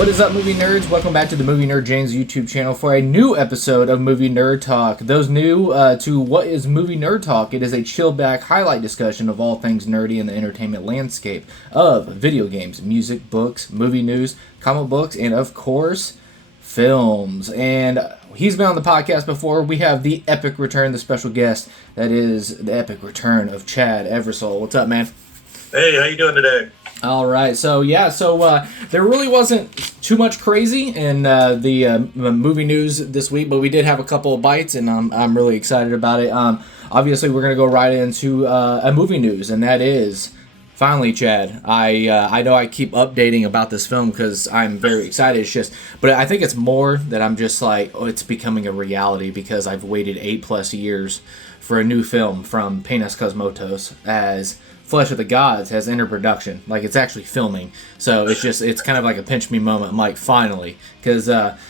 What is up, movie nerds? Welcome back to the Movie Nerd James YouTube channel for a new episode of Movie Nerd Talk. Those new to what is Movie Nerd Talk, it is a chill-back highlight discussion of all things nerdy in the entertainment landscape of video games, music, books, movie news, comic books, and of course, films. And he's been on the podcast before. We have the epic return, the special guest. That is the epic return of Chad Eversole. What's up, man? Hey, how you doing today? All right, so there really wasn't too much crazy in the movie news this week, but we did have a couple of bites, and I'm really excited about it. Obviously, we're gonna go right into a movie news, and that is finally, Chad. I know I keep updating about this film because I'm very excited. But I think it's more that I'm just like, oh, it's becoming a reality because I've waited 8+ years for a new film from Panos Cosmatos as Flesh of the Gods has entered production. Like, it's actually filming. So it's kind of like a pinch me moment. I'm like, finally. Because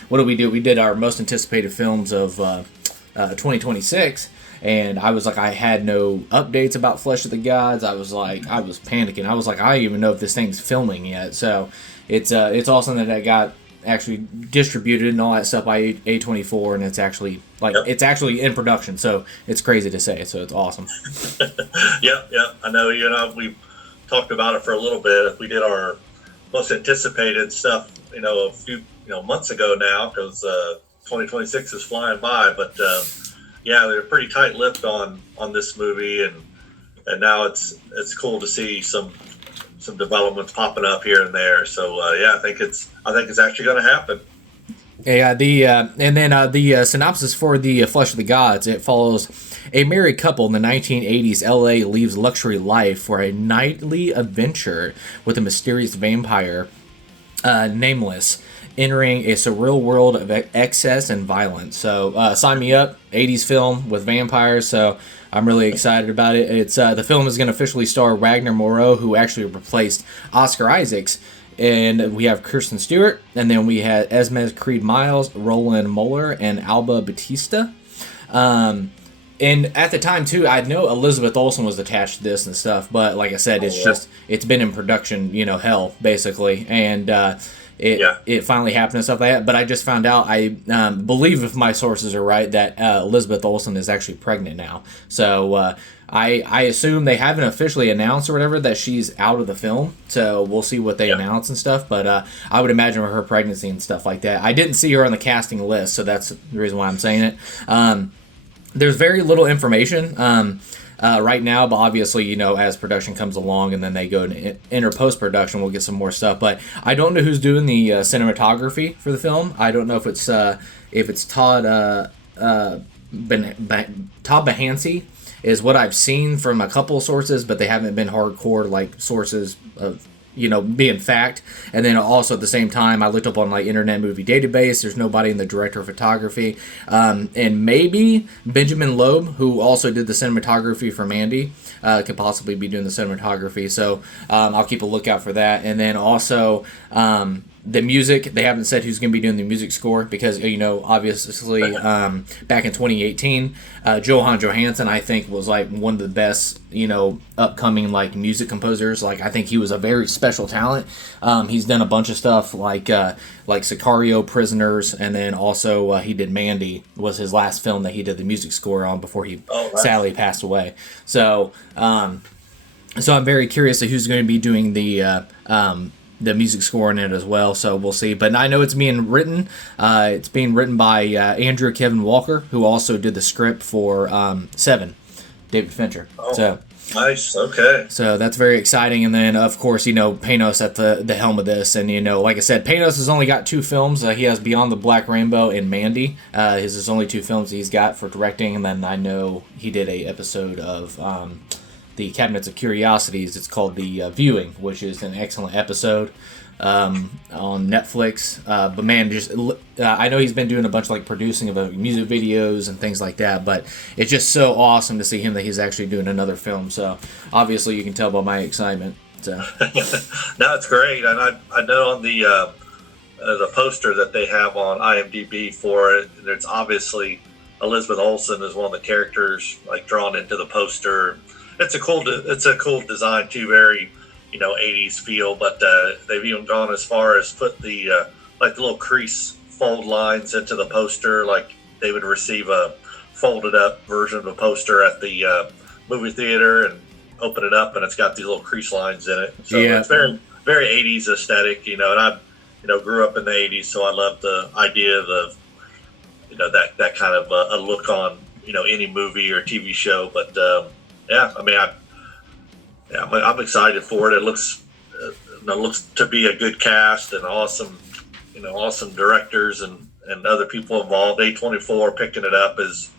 what did we do? We did our most anticipated films of 2026. And I was like, I had no updates about Flesh of the Gods. I was panicking. I was like, I don't even know if this thing's filming yet. So it's awesome that it got actually distributed and all that stuff by A24, and it's actually it's actually in production. So it's crazy to say. So it's awesome. Yeah. I know you and I, we talked about it for a little bit. We did our most anticipated stuff, a few months ago now, because 2026 is flying by. But yeah, they're pretty tight-lipped on this movie, and now it's cool to see some developments popping up here and there. So yeah, I think it's actually going to happen. Yeah, the synopsis for the Flesh of the Gods, it follows a married couple in the 1980s. LA leaves luxury life for a nightly adventure with a mysterious vampire, nameless, entering a surreal world of excess and violence. So sign me up, 80s film with vampires. So I'm really excited about it. It's the film is going to officially star Ragnar Moreau, who actually replaced Oscar Isaacs. And we have Kristen Stewart, and then we had Esme Creed Miles, Roland Muller, and Alba Batista. And at the time, too, I know Elizabeth Olsen was attached to this and stuff, but like I said, it's been in production, hell, basically. And it finally happened and stuff like that. But I just found out, I believe if my sources are right, that Elizabeth Olsen is actually pregnant now. So I assume they haven't officially announced or whatever that she's out of the film. So we'll see what they announce and stuff. But I would imagine with her pregnancy and stuff like that. I didn't see her on the casting list, so that's the reason why I'm saying it. There's very little information right now, but obviously, as production comes along and then they go and enter post-production, we'll get some more stuff. But I don't know who's doing the cinematography for the film. I don't know if it's Todd Behancy is what I've seen from a couple of sources, but they haven't been hardcore sources of being fact. And then also at the same time, I looked up on Internet Movie Database. There's nobody in the director of photography, and maybe Benjamin Loeb, who also did the cinematography for Mandy, could possibly be doing the cinematography. So I'll keep a lookout for that. And then also the music, they haven't said who's going to be doing the music score because, obviously back in 2018, Johan Johansson, I think, was one of the best, upcoming music composers. I think he was a very special talent. He's done a bunch of stuff like Sicario, Prisoners, and then also he did Mandy, was his last film that he did the music score on before he sadly passed away. So I'm very curious to who's going to be doing the music score in it as well, so we'll see. But I know it's being written. It's being written by Andrew Kevin Walker, who also did the script for Seven, David Fincher. Oh, so nice. Okay. So that's very exciting. And then, of course, Panos at the helm of this. And, like I said, Panos has only got 2 films. He has Beyond the Black Rainbow and Mandy. His is only 2 films he's got for directing. And then I know he did a episode of the Cabinets of Curiosities. It's called The Viewing, which is an excellent episode on Netflix. But man, I know he's been doing a bunch of producing of music videos and things like that, but it's just so awesome to see him that he's actually doing another film. So obviously you can tell by my excitement. So. No, it's great. And I know on the poster that they have on IMDb for it, there's obviously Elizabeth Olsen is one of the characters drawn into the poster. It's a cool design too, very 80s feel, but they've even gone as far as put the like the little crease fold lines into the poster, like they would receive a folded up version of a poster at the movie theater and open it up, and it's got these little crease lines in it. So Yeah. it's very, very 80s aesthetic, and I, grew up in the 80s, so I love the idea of the, that kind of a look on, any movie or TV show. But yeah, I mean, I'm excited for it. It looks to be a good cast and awesome, awesome directors and other people involved. A24 picking it up is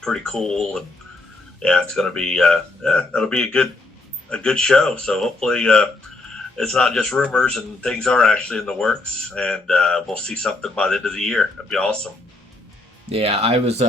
pretty cool, and yeah, it's going to be it'll be a good show. So hopefully it's not just rumors and things are actually in the works, and we'll see something by the end of the year. That'd be awesome. Yeah, I was.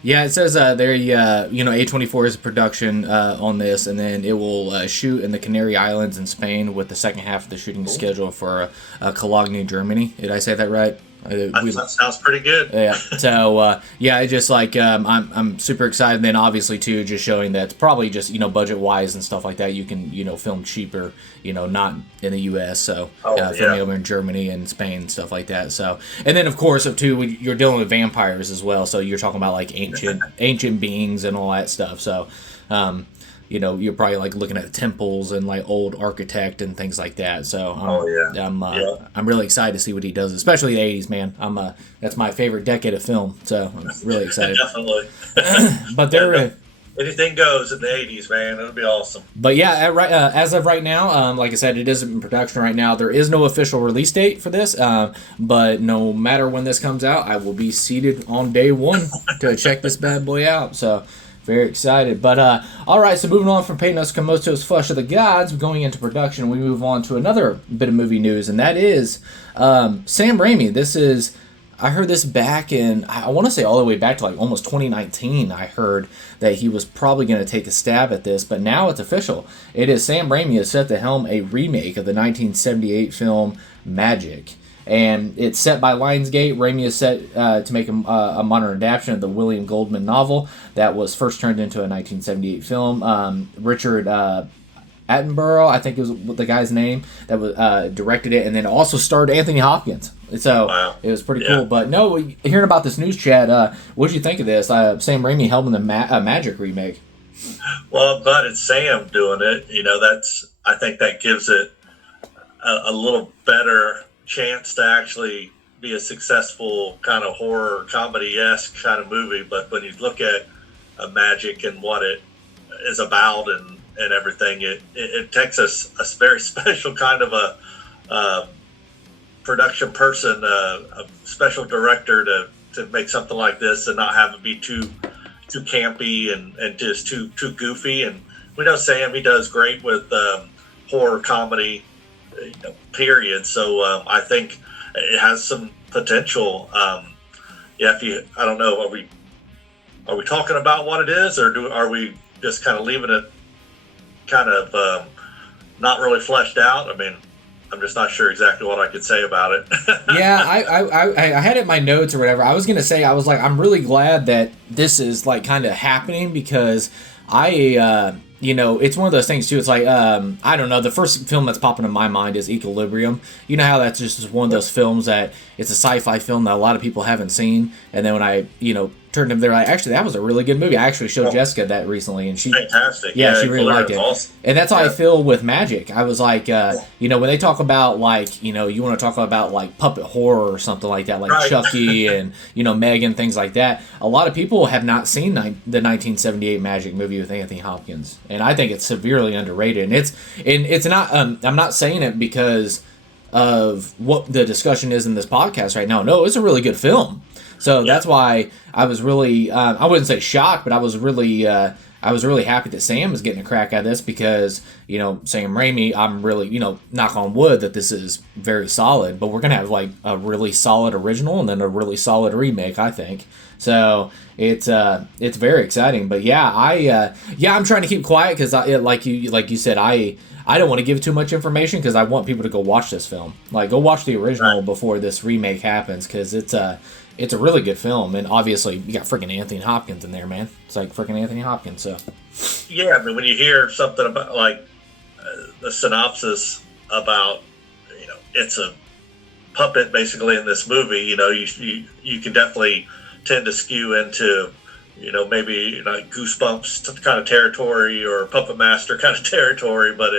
Yeah, it says there. A24 is a production on this, and then it will shoot in the Canary Islands in Spain, with the second half of the shooting schedule for Cologne, Germany. Did I say that right? That sounds pretty good. Yeah. So yeah, it's just like I'm super excited. And then obviously too, just showing that it's probably just budget wise and stuff like that. You can film cheaper, not in the U.S. So filming over in Germany and Spain and stuff like that. So and then of course too, you're dealing with vampires as well. So you're talking about like ancient beings and all that stuff. So. You're probably like looking at temples and like old architect and things like that. So I'm really excited to see what he does, especially the 80s, man. That's my favorite decade of film, so I'm really excited. Definitely. But anything goes in the 80s, man. It'll be awesome. But yeah, as of right now, like I said, it is in production right now. There is no official release date for this, but no matter when this comes out, I will be seated on day one to check this bad boy out. So. Very excited. But, all right, so moving on from Panos, Cosmatos, Flesh of the Gods, going into production, we move on to another bit of movie news, and that is Sam Raimi. I heard this back in, I want to say all the way back to like almost 2019, I heard that he was probably going to take a stab at this, but now it's official. It is Sam Raimi is set to helm a remake of the 1978 film Magic. And it's set by Lionsgate. Raimi is set to make a modern adaptation of the William Goldman novel that was first turned into a 1978 film. Richard Attenborough, I think it was the guy's name, that was directed it, and then also starred Anthony Hopkins. So It was pretty cool. But no, hearing about this news, Chad, what did you think of this? Sam Raimi helming the Magic remake. Well, I'm glad it's Sam doing it. I think that gives it a little better chance to actually be a successful kind of horror comedy-esque kind of movie. But when you look at Magic and what it is about and everything, it takes a very special kind of a production person, a special director to make something like this and not have it be too campy and just too goofy. And we know Sam, he does great with horror comedy, period. So I think it has some potential. I don't know, are we talking about what it is, or are we just kind of leaving it kind of not really fleshed out? I mean, I'm just not sure exactly what I could say about it. Yeah, I had it in my notes or whatever. I was gonna say, I was like, I'm really glad that this is like kind of happening, because it's one of those things too. It's like, I don't know, the first film that's popping in my mind is Equilibrium. You know how that's just one of those films that it's a sci-fi film that a lot of people haven't seen, and then when I turned them, they're like, actually, that was a really good movie. I actually showed Jessica that recently, and she fantastic. Yeah, she really liked it. Awesome. And that's how I feel with Magic. I was like, when they talk about like, you want to talk about like puppet horror or something like that, like Chucky and Megan, things like that. A lot of people have not seen the 1978 Magic movie with Anthony Hopkins, and I think it's severely underrated. And it's not. I'm not saying it because of what the discussion is in this podcast right now. No, it's a really good film. So that's why I was really, I wouldn't say shocked, but I was really happy that Sam is getting a crack at this, because, Sam Raimi, I'm really, knock on wood that this is very solid, but we're going to have like a really solid original and then a really solid remake, I think. So it's very exciting. But I'm trying to keep quiet because like you said, I don't want to give too much information because I want people to go watch this film. Like, go watch the original before this remake happens, because it's a really good film, and obviously you got freaking Anthony Hopkins in there, man. It's like freaking Anthony Hopkins. So yeah, I mean, when you hear something about like the synopsis about it's a puppet basically in this movie, you can definitely tend to skew into, maybe like Goosebumps kind of territory or Puppet Master kind of territory, but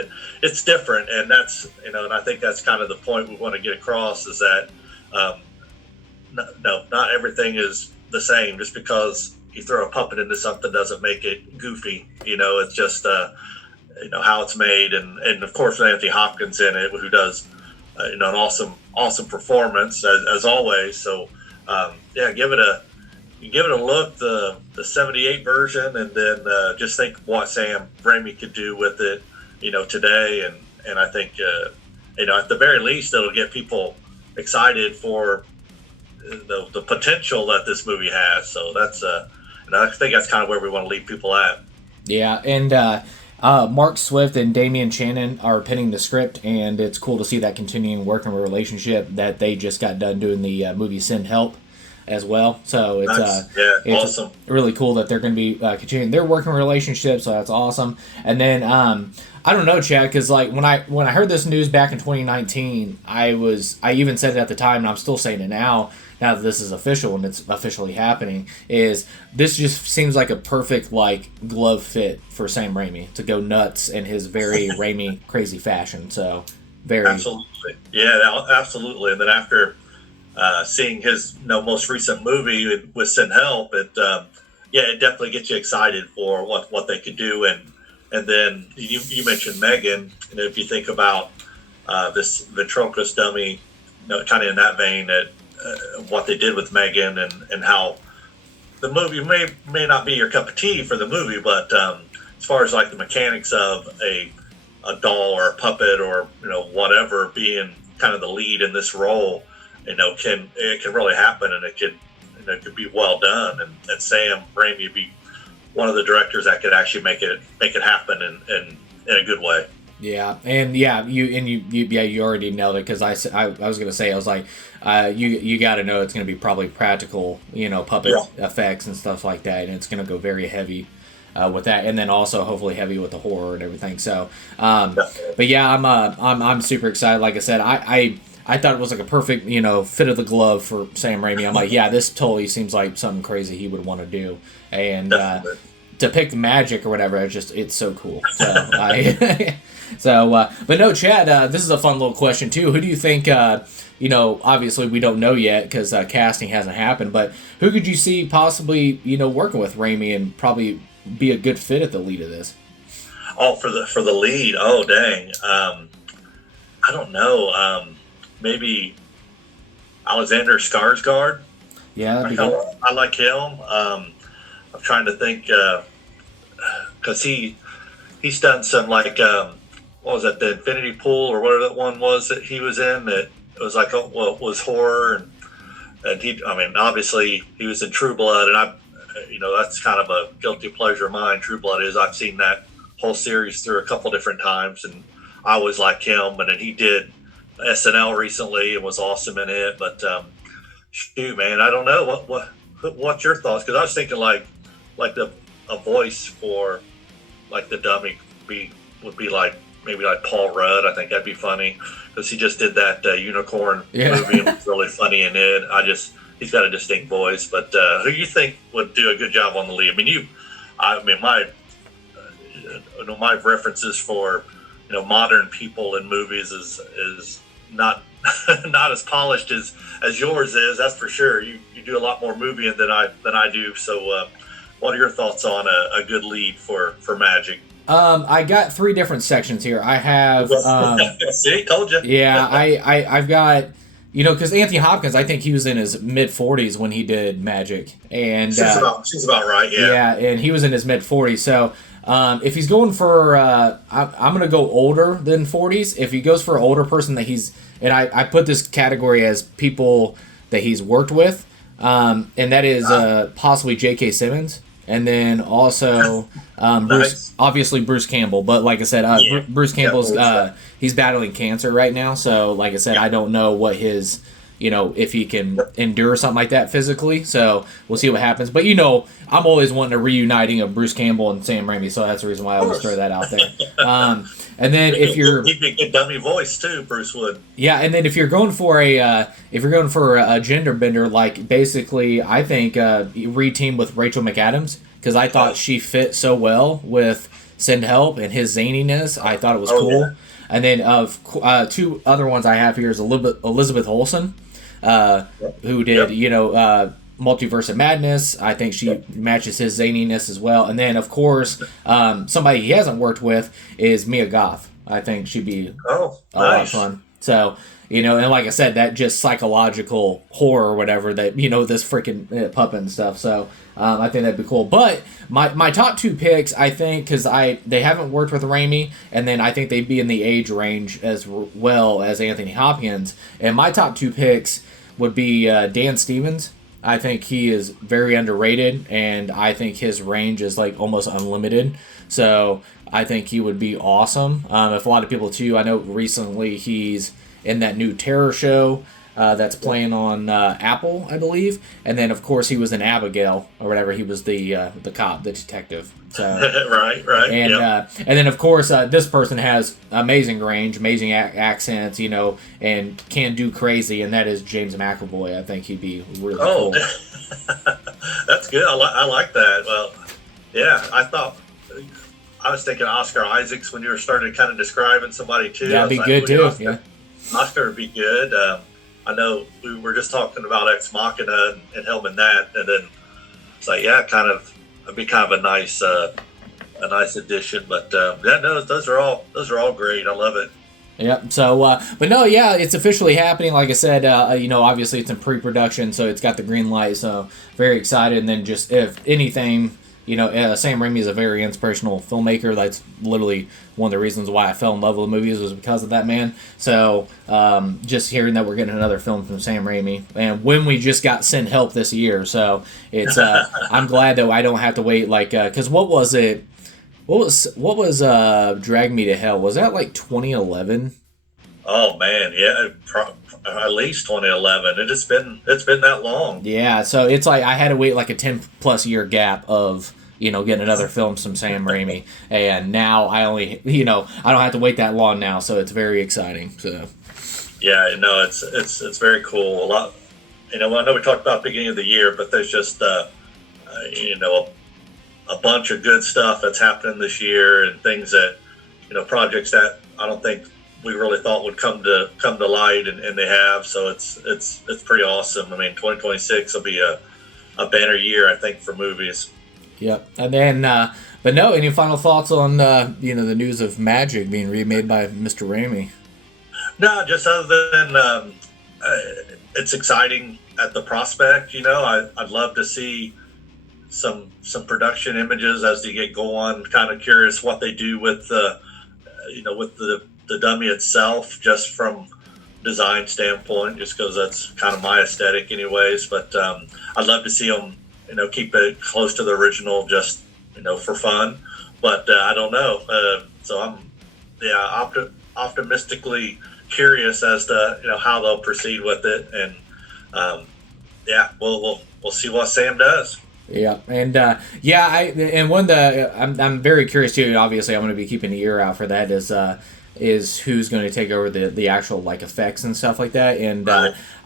it's different, and that's and I think that's kind of the point we want to get across is that no, not everything is the same. Just because you throw a puppet into something doesn't make it goofy. It's just how it's made, and of course Anthony Hopkins in it, who does an awesome performance as always. So give it a look, the '78 version, and then just think what Sam Raimi could do with it, today, and I think at the very least it'll get people excited for the potential that this movie has. So that's and I think that's kind of where we want to leave people at. Yeah, and Mark Swift and Damian Shannon are penning the script, and it's cool to see that continuing working relationship that they just got done doing the movie Send Help as well. So it's nice. it's Awesome. Really cool that they're going to be continuing their working relationship. So that's awesome. And then I don't know, Chad, because like when I heard this news back in 2019, I even said it at the time, and I'm still saying it now. Now that this is official and it's officially happening, is this just seems like a perfect like glove fit for Sam Raimi to go nuts in his very Raimi crazy fashion. So very absolutely, yeah, absolutely. And then after seeing his most recent movie with Send Help, it definitely gets you excited for what they could do. And then you mentioned Megan, and if you think about this ventriloquist dummy, kind of in that vein, that what they did with Megan, and how the movie may not be your cup of tea for the movie, but as far as like the mechanics of a doll or a puppet or whatever being kind of the lead in this role, it can really happen, and it could be well done, and Sam Raimi would be one of the directors that could actually make it happen in a good way. Yeah, and you already nailed it, because I was gonna say, I was like, you got to know it's gonna be probably practical, puppet effects and stuff like that, and it's gonna go very heavy with that, and then also hopefully heavy with the horror and everything. So, but yeah, I'm super excited. Like I said, I thought it was like a perfect fit of the glove for Sam Raimi. I'm like, yeah, this totally seems like something crazy he would want to do, and to pick magic or whatever, it's so cool. So but no, Chad, this is a fun little question too. Who do you think? Obviously we don't know yet because casting hasn't happened. But who could you see possibly working with Raimi and probably be a good fit at the lead of this? Oh, for the lead. Oh, dang. I don't know. Maybe Alexander Skarsgård. Yeah, that'd be good. I like him. I'm trying to think because he's done some like what was that, the Infinity Pool or whatever that one was that he was in, that it was like it was horror, and he, obviously he was in True Blood, and that's kind of a guilty pleasure of mine. True Blood is, I've seen that whole series through a couple different times, and I always liked him. And then he did SNL recently and was awesome in it. But shoot, man, I don't know what's your thoughts, because I was thinking like a voice for like the dummy would be like maybe like Paul Rudd. I think that'd be funny, because he just did that unicorn movie and was really funny in it. He's got a distinct voice. But who you think would do a good job on the lead? My references for modern people in movies is not not as polished as yours is. That's for sure. You do a lot more movie than I do. So what are your thoughts on a good lead for Magic? I got 3 different sections here. I have see, told you. Yeah, I've got because Anthony Hopkins, I think he was in his mid-40s when he did Magic, and she's about right. Yeah, and he was in his mid-40s. So if he's going for, I'm gonna go older than 40s. If he goes for an older person and I put this category as people that he's worked with, and that is possibly J.K. Simmons. And then also obviously Bruce Campbell. But like I said, Bruce Campbell's he's battling cancer right now. So like I said, I don't know what his if he can endure something like that physically. So we'll see what happens. But I'm always wanting a reuniting of Bruce Campbell and Sam Raimi, so that's the reason why I always throw that out there. And then if you're he'd be a good dummy voice too, Bruce would. Yeah, and then if you're going for a gender bender, like basically, I think reteam with Rachel McAdams, because I thought she fit so well with Send Help and his zaniness. I thought it was cool. Yeah. And then two other ones I have here is Elizabeth Olsen, who did Multiverse of Madness. I think she matches his zaniness as well. And then of course, somebody he hasn't worked with is Mia Goth. I think she'd be a lot of fun. So, and like I said, that just psychological horror or whatever that, this freaking puppet and stuff. So, I think that'd be cool. But my top two picks, I think, because they haven't worked with Raimi, and then I think they'd be in the age range as well as Anthony Hopkins. And my top two picks would be Dan Stevens. I think he is very underrated, and I think his range is like almost unlimited. So I think he would be awesome. If a lot of people too, I know recently he's in that new terror show that's playing on Apple, I believe. And then of course he was in Abigail or whatever. He was the cop, the detective. So right. And and then of course this person has amazing range, amazing accents, and can do crazy, and that is James McAvoy. I think he'd be really cool. That's good. I like that. Well, yeah, I was thinking Oscar Isaacs when you were starting to kind of describing somebody too. That'd be good too. Oscar would be good. I know we were just talking about Ex Machina and him in that, and then it's like, it'd be kind of a nice addition. But those are all great. I love it. Yep. So, but no, yeah, it's officially happening. Like I said, obviously it's in pre-production, so it's got the green light. So very excited. And then just if anything, Sam Raimi is a very inspirational filmmaker. That's literally one of the reasons why I fell in love with the movies was because of that man. So just hearing that we're getting another film from Sam Raimi, and when we just got Send Help this year, so it's I'm glad that I don't have to wait because what was it? What was Drag Me to Hell? Was that like 2011? Oh man, yeah, at least 2011. It's been that long. Yeah, so it's like I had to wait like a 10+ year gap of getting another film from Sam Raimi, and now I only I don't have to wait that long now, so it's very exciting. So yeah, it's very cool. A lot, I know we talked about the beginning of the year, but there's just a bunch of good stuff that's happening this year, and things that projects that I don't think we really thought would come to light, and they have. So it's pretty awesome. I mean, 2026 will be a banner year, I think, for movies. Yep. And then, but no, any final thoughts on the news of Magic being remade by Mr. Raimi? No, just other than it's exciting at the prospect. I'd love to see some production images as they get going. Kind of curious what they do with the dummy itself, just from design standpoint, just because that's kind of my aesthetic anyways. But I'd love to see them keep it close to the original, just for fun. But I don't know, so I'm optimistically curious as to how they'll proceed with it. And we'll see what Sam does. Yeah, and I'm very curious too. Obviously, I'm going to be keeping the ear out for that. Is who's going to take over the actual effects and stuff like that. And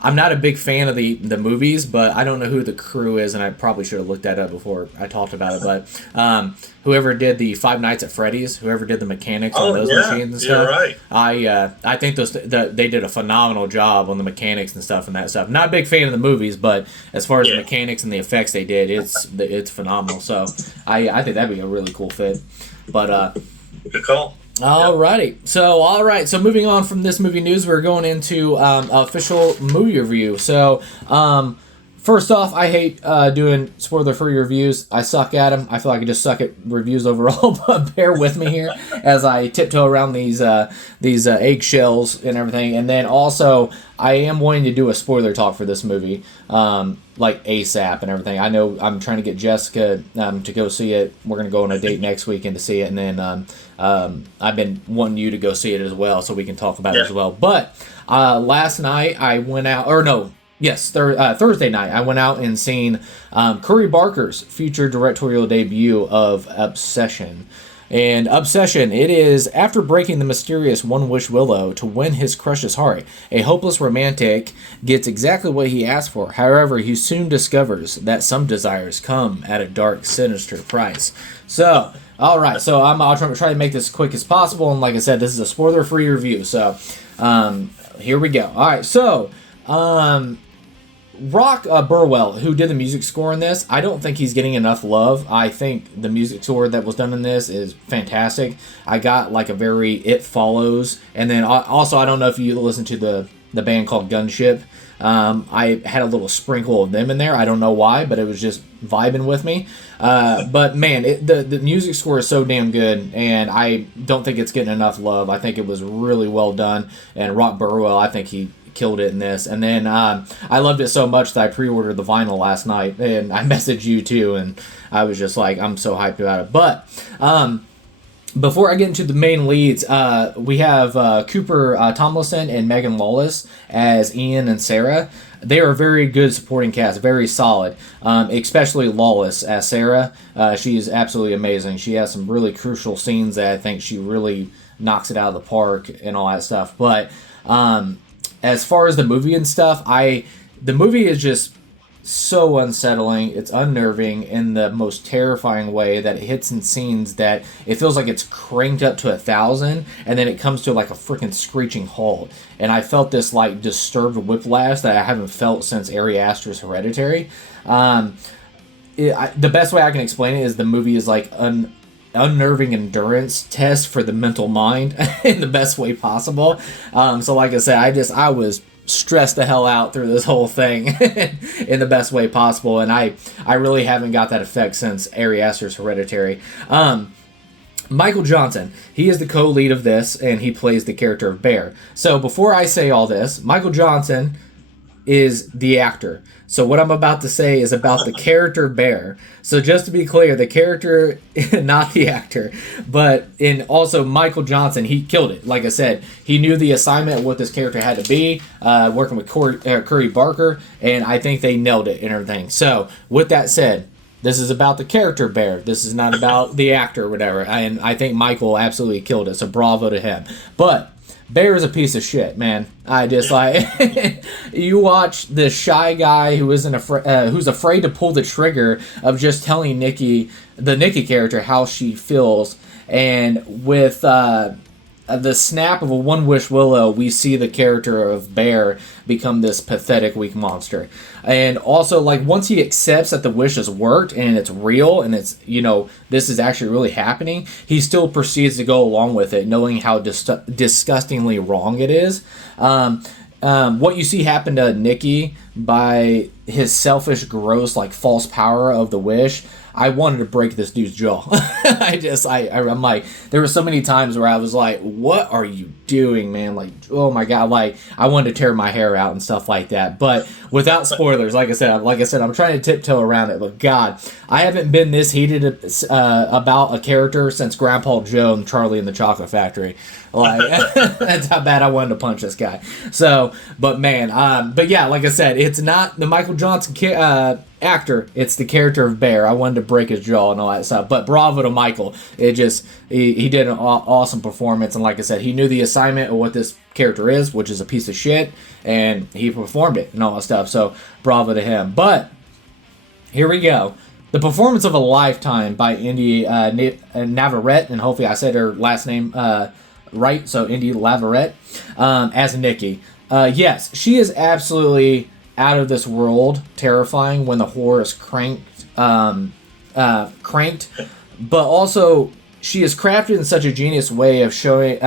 I'm not a big fan of the movies, but I don't know who the crew is, and I probably should have looked that up before I talked about it. But whoever did the Five Nights at Freddy's, whoever did the mechanics on those machines and stuff, right. I think they did a phenomenal job on the mechanics and stuff and that stuff. Not a big fan of the movies, but as far as the mechanics and the effects they did, it's phenomenal. So I think that'd be a really cool fit. But good call. Alrighty. So moving on from this movie news, we're going into official movie review. So, first off, I hate doing spoiler-free reviews. I suck at them. I feel like I just suck at reviews overall, but bear with me here as I tiptoe around these eggshells and everything. And then also, I am wanting to do a spoiler talk for this movie. like ASAP and everything. I know I'm trying to get Jessica to go see it. We're gonna go on a date next weekend to see it, and then I've been wanting you to go see it as well, so we can talk about it as well. But last night I went out, or no, yes, Thursday night I went out and seen Curry Barker's future directorial debut of Obsession. And Obsession, it is after breaking the mysterious one-wish willow to win his crush's heart, a hopeless romantic gets exactly what he asked for. However, he soon discovers that some desires come at a dark, sinister price. So, all right, so I'll try to make this as quick as possible. And like I said, this is a spoiler-free review. So, here we go. All right, so Rock Burwell, who did the music score in this, I don't think he's getting enough love. I think the music score that was done in this is fantastic. I got like a very It Follows, and then also I don't know if you listen to the band called Gunship. I had a little sprinkle of them in there. I don't know why, but it was just vibing with me. But man, the music score is so damn good, and I don't think it's getting enough love. I think it was really well done, and Rock Burwell, I think he killed it in this. And then I loved it so much that I pre-ordered the vinyl last night, and I messaged you too, and I was just like, I'm so hyped about it. But before I get into the main leads, we have Cooper Tomlinson and Megan Lawless as Ian and Sarah. They are a very good supporting cast, very solid, especially Lawless as Sarah. She is absolutely amazing. She has some really crucial scenes that I think she really knocks it out of the park and all that stuff. But as far as the movie and stuff, the movie is just so unsettling. It's unnerving in the most terrifying way, that it hits in scenes that it feels like it's cranked up to 1,000, and then it comes to like a freaking screeching halt. And I felt this like disturbed whiplash that I haven't felt since Ari Aster's Hereditary. The best way I can explain it is the movie is like an unnerving endurance test for the mental mind in the best way possible. So like I said, I was stressed the hell out through this whole thing in the best way possible, and I really haven't got that effect since Ari Aster's Hereditary. Michael Johnson, he is the co-lead of this, and he plays the character of Bear. So before I say all this, Michael Johnson is the actor. So what I'm about to say is about the character Bear. So just to be clear, the character, not the actor, but also Michael Johnson, he killed it. Like I said, he knew the assignment of what this character had to be, working with Curry Barker, and I think they nailed it and everything. So with that said, this is about the character Bear. This is not about the actor or whatever. And I think Michael absolutely killed it. So bravo to him. But Bear is a piece of shit, man. I just like you watch this shy guy who isn't who's afraid to pull the trigger of just telling the Nikki character, how she feels, and with the snap of a one-wish willow, we see the character of Bear become this pathetic, weak monster. And also, like, once he accepts that the wish has worked and it's real and it's, this is actually really happening, he still proceeds to go along with it, knowing how disgustingly wrong it is. What you see happen to Nikki by his selfish, gross, like, false power of the wish, I wanted to break this dude's jaw. I'm like, there were so many times where I was like, what are you doing, man? Like, oh my God, like, I wanted to tear my hair out and stuff like that. But without spoilers, like I said, I'm trying to tiptoe around it. But God, I haven't been this heated about a character since Grandpa Joe and Charlie in the Chocolate Factory. Like, that's how bad I wanted to punch this guy. So, but man, but yeah, like I said, it's not the Michael Johnson actor, it's the character of Bear. I wanted to break his jaw and all that stuff, but bravo to Michael. He did an awesome performance, and like I said, he knew the assignment of what this character is, which is a piece of shit, and he performed it and all that stuff, so bravo to him. But here we go. The performance of a lifetime by Indy Navarrete, and hopefully I said her last name right, so Indy Navarrete, as Nikki. Yes, she is absolutely out of this world, terrifying when the horror is cranked, but also she is crafted in such a genius way of showing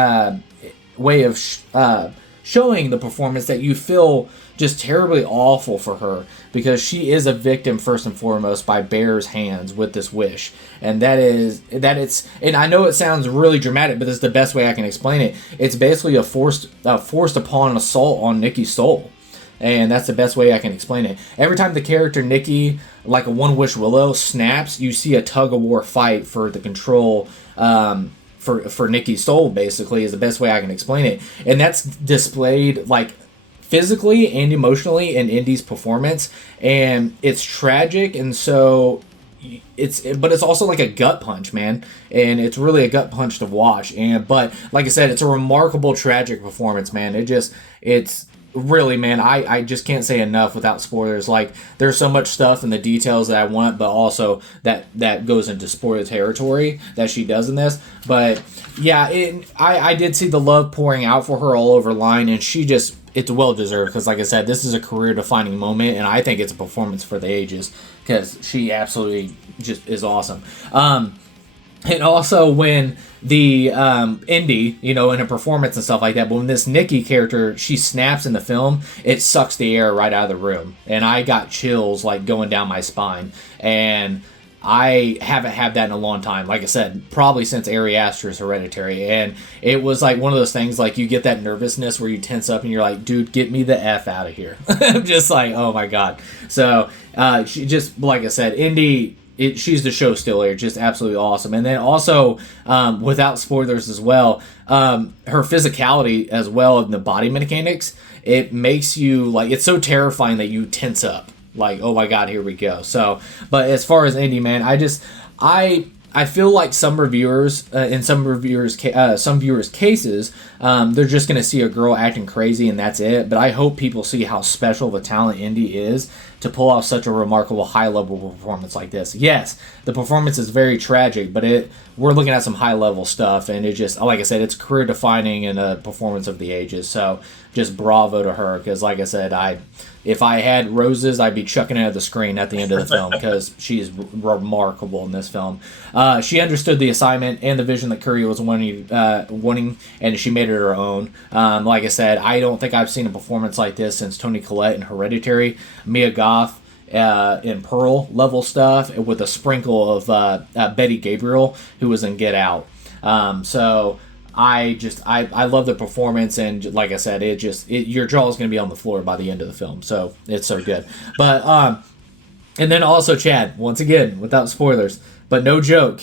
showing the performance that you feel just terribly awful for her, because she is a victim first and foremost by Bear's hands with this wish, and and I know it sounds really dramatic, but this is the best way I can explain it. It's basically a forced upon assault on Nikki's soul. and that's the best way I can explain it. Every time the character Nikki, like a One Wish Willow, snaps, you see a tug of war fight for the control. For Nikki's soul, basically, is the best way I can explain it, and that's displayed like physically and emotionally in Indy's performance, and it's tragic, and so but it's also like a gut punch, man, and it's really a gut punch to watch. And but like I said, it's a remarkable tragic performance, man. It's really, man, I just can't say enough without spoilers. Like, there's so much stuff in the details that I want, but also that goes into spoiler territory that she does in this. But yeah, I did see the love pouring out for her all over line, and it's well deserved, because like I said, this is a career defining moment, and I think it's a performance for the ages, because she absolutely just is awesome. And also when the Indy, in a performance and stuff like that, but when this Nikki character, she snaps in the film, it sucks the air right out of the room. And I got chills like going down my spine. And I haven't had that in a long time. Like I said, probably since Ari Aster's Hereditary. And it was like one of those things, like you get that nervousness where you tense up and you're like, dude, get me the F out of here. I'm just like, oh my God. So she just, like I said, Indy... she's the show stealer, just absolutely awesome. And then also, without spoilers as well, her physicality as well and the body mechanics, it makes you, like, it's so terrifying that you tense up. Like, oh my God, here we go. So, but as far as Indy, man, I feel like some reviewers, in some viewers' cases, they're just going to see a girl acting crazy and that's it. But I hope people see how special of a talent Indy is to pull off such a remarkable high-level performance like this. Yes, the performance is very tragic, but we're looking at some high-level stuff, and it just, like I said, it's career-defining and a performance of the ages. So just bravo to her, because like I said, if I had roses, I'd be chucking it at the screen at the end of the film, because she is remarkable in this film. She understood the assignment and the vision that Curry was wanting, and she made it her own. Like I said, I don't think I've seen a performance like this since Toni Collette in Hereditary, Mia Goth in Pearl level stuff, with a sprinkle of Betty Gabriel, who was in Get Out. So I love the performance, and like I said, your jaw is going to be on the floor by the end of the film. So it's so good. But and then also, Chad, once again, without spoilers, but no joke,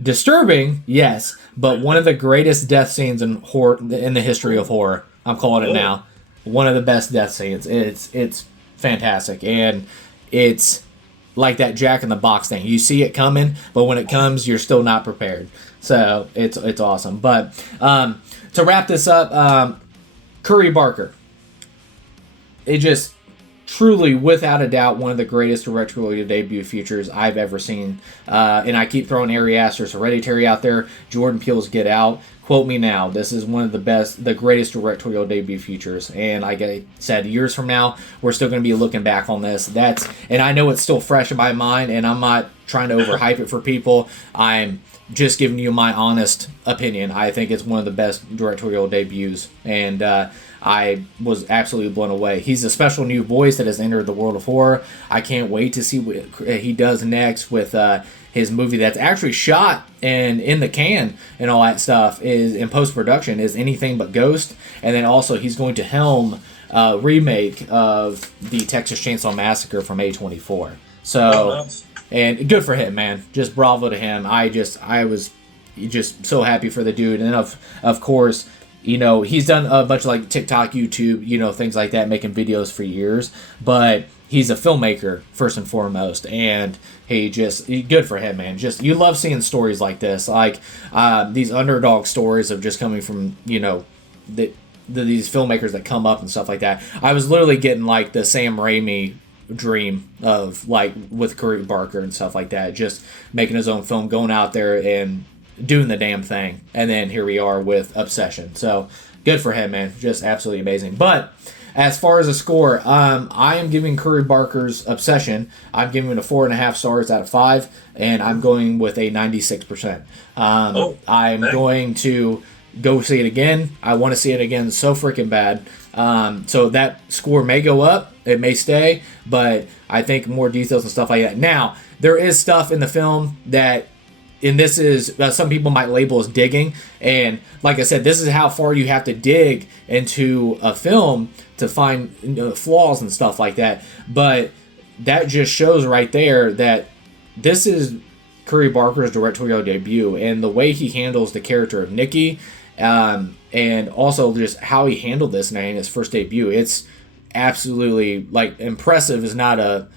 disturbing, yes, but one of the greatest death scenes in horror in the history of horror. I'm calling it now. One of the best death scenes. It's fantastic, and it's like that Jack in the Box thing. You see it coming, but when it comes, you're still not prepared. So it's awesome. But to wrap this up, Curry Barker. It just truly, without a doubt, one of the greatest directorial debut features I've ever seen. And I keep throwing Ari Aster's Hereditary out there. Jordan Peele's Get Out. Quote me now. This is one of the greatest directorial debut features. And like I said, years from now, we're still going to be looking back on this. And I know it's still fresh in my mind, and I'm not trying to overhype it for people. I'm just giving you my honest opinion. I think it's one of the best directorial debuts, and I was absolutely blown away. He's a special new voice that has entered the world of horror. I can't wait to see what he does next with his movie that's actually shot and in the can and all that stuff, is in post-production, is Anything But Ghost. And then also he's going to helm a remake of the Texas Chainsaw Massacre from A24. So, and good for him, man. Just bravo to him. I was just so happy for the dude. And of course, he's done a bunch of like TikTok, YouTube, things like that, making videos for years. But he's a filmmaker first and foremost, and good for him, man. Just, you love seeing stories like this, like these underdog stories of just coming from these filmmakers that come up and stuff like that. I was literally getting like the Sam Raimi dream of, like, with Curry Barker and stuff like that, just making his own film, going out there and doing the damn thing. And then here we are with Obsession. So good for him, man. Just absolutely amazing. But as far as a score, I am giving Curry Barker's Obsession, I'm giving it a 4.5 stars out of 5, and I'm going with a 96%. I'm going to go see it again. I want to see it again so freaking bad. So that score may go up, it may stay, but I think more details and stuff like that. Now, there is stuff in the film that and this is some people might label as digging, and like I said, this is how far you have to dig into a film to find flaws and stuff like that. But that just shows right there that this is Curry Barker's directorial debut, and the way he handles the character of Nikki, and also just how he handled this in his first debut, it's absolutely, like, impressive is not a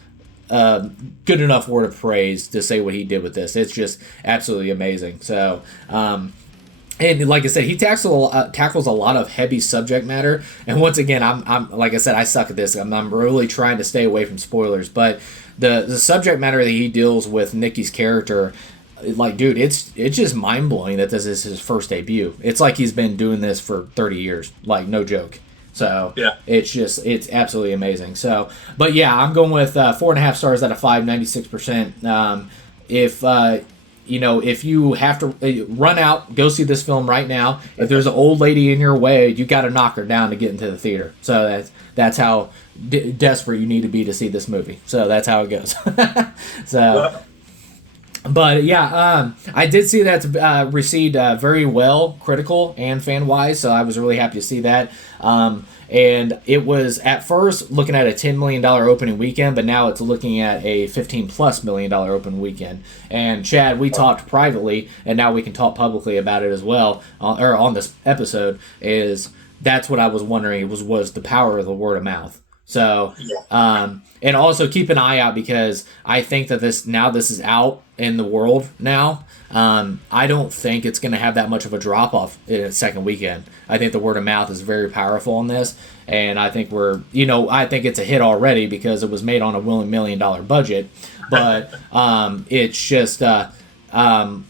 good enough word of praise to say what he did with this. It's just absolutely amazing. So, and like I said, he tackles a lot of heavy subject matter. And once again, I'm like I said, I suck at this. I'm really trying to stay away from spoilers. But the subject matter that he deals with Nikki's character, like, dude, it's just mind blowing that this is his first debut. It's like he's been doing this for 30 years. Like, no joke. So yeah, it's absolutely amazing. So, but yeah, I'm going with 4.5 stars out of 5, 96%. If you have to run out, go see this film right now. If there's an old lady in your way, you got to knock her down to get into the theater. So that's how desperate you need to be to see this movie. So that's how it goes. So. But yeah, I did see that received very well, critical and fan wise. So I was really happy to see that. And it was at first looking at a $10 million opening weekend, but now it's looking at a $15+ million opening weekend. And Chad, we talked privately, and now we can talk publicly about it as well, or on this episode. That's what I was wondering was the power of the word of mouth. So, and also keep an eye out, because I think that this is out in the world now. I don't think it's going to have that much of a drop off in its second weekend. I think the word of mouth is very powerful in this, and I think I think it's a hit already because it was made on a $1 million budget. But it's just don't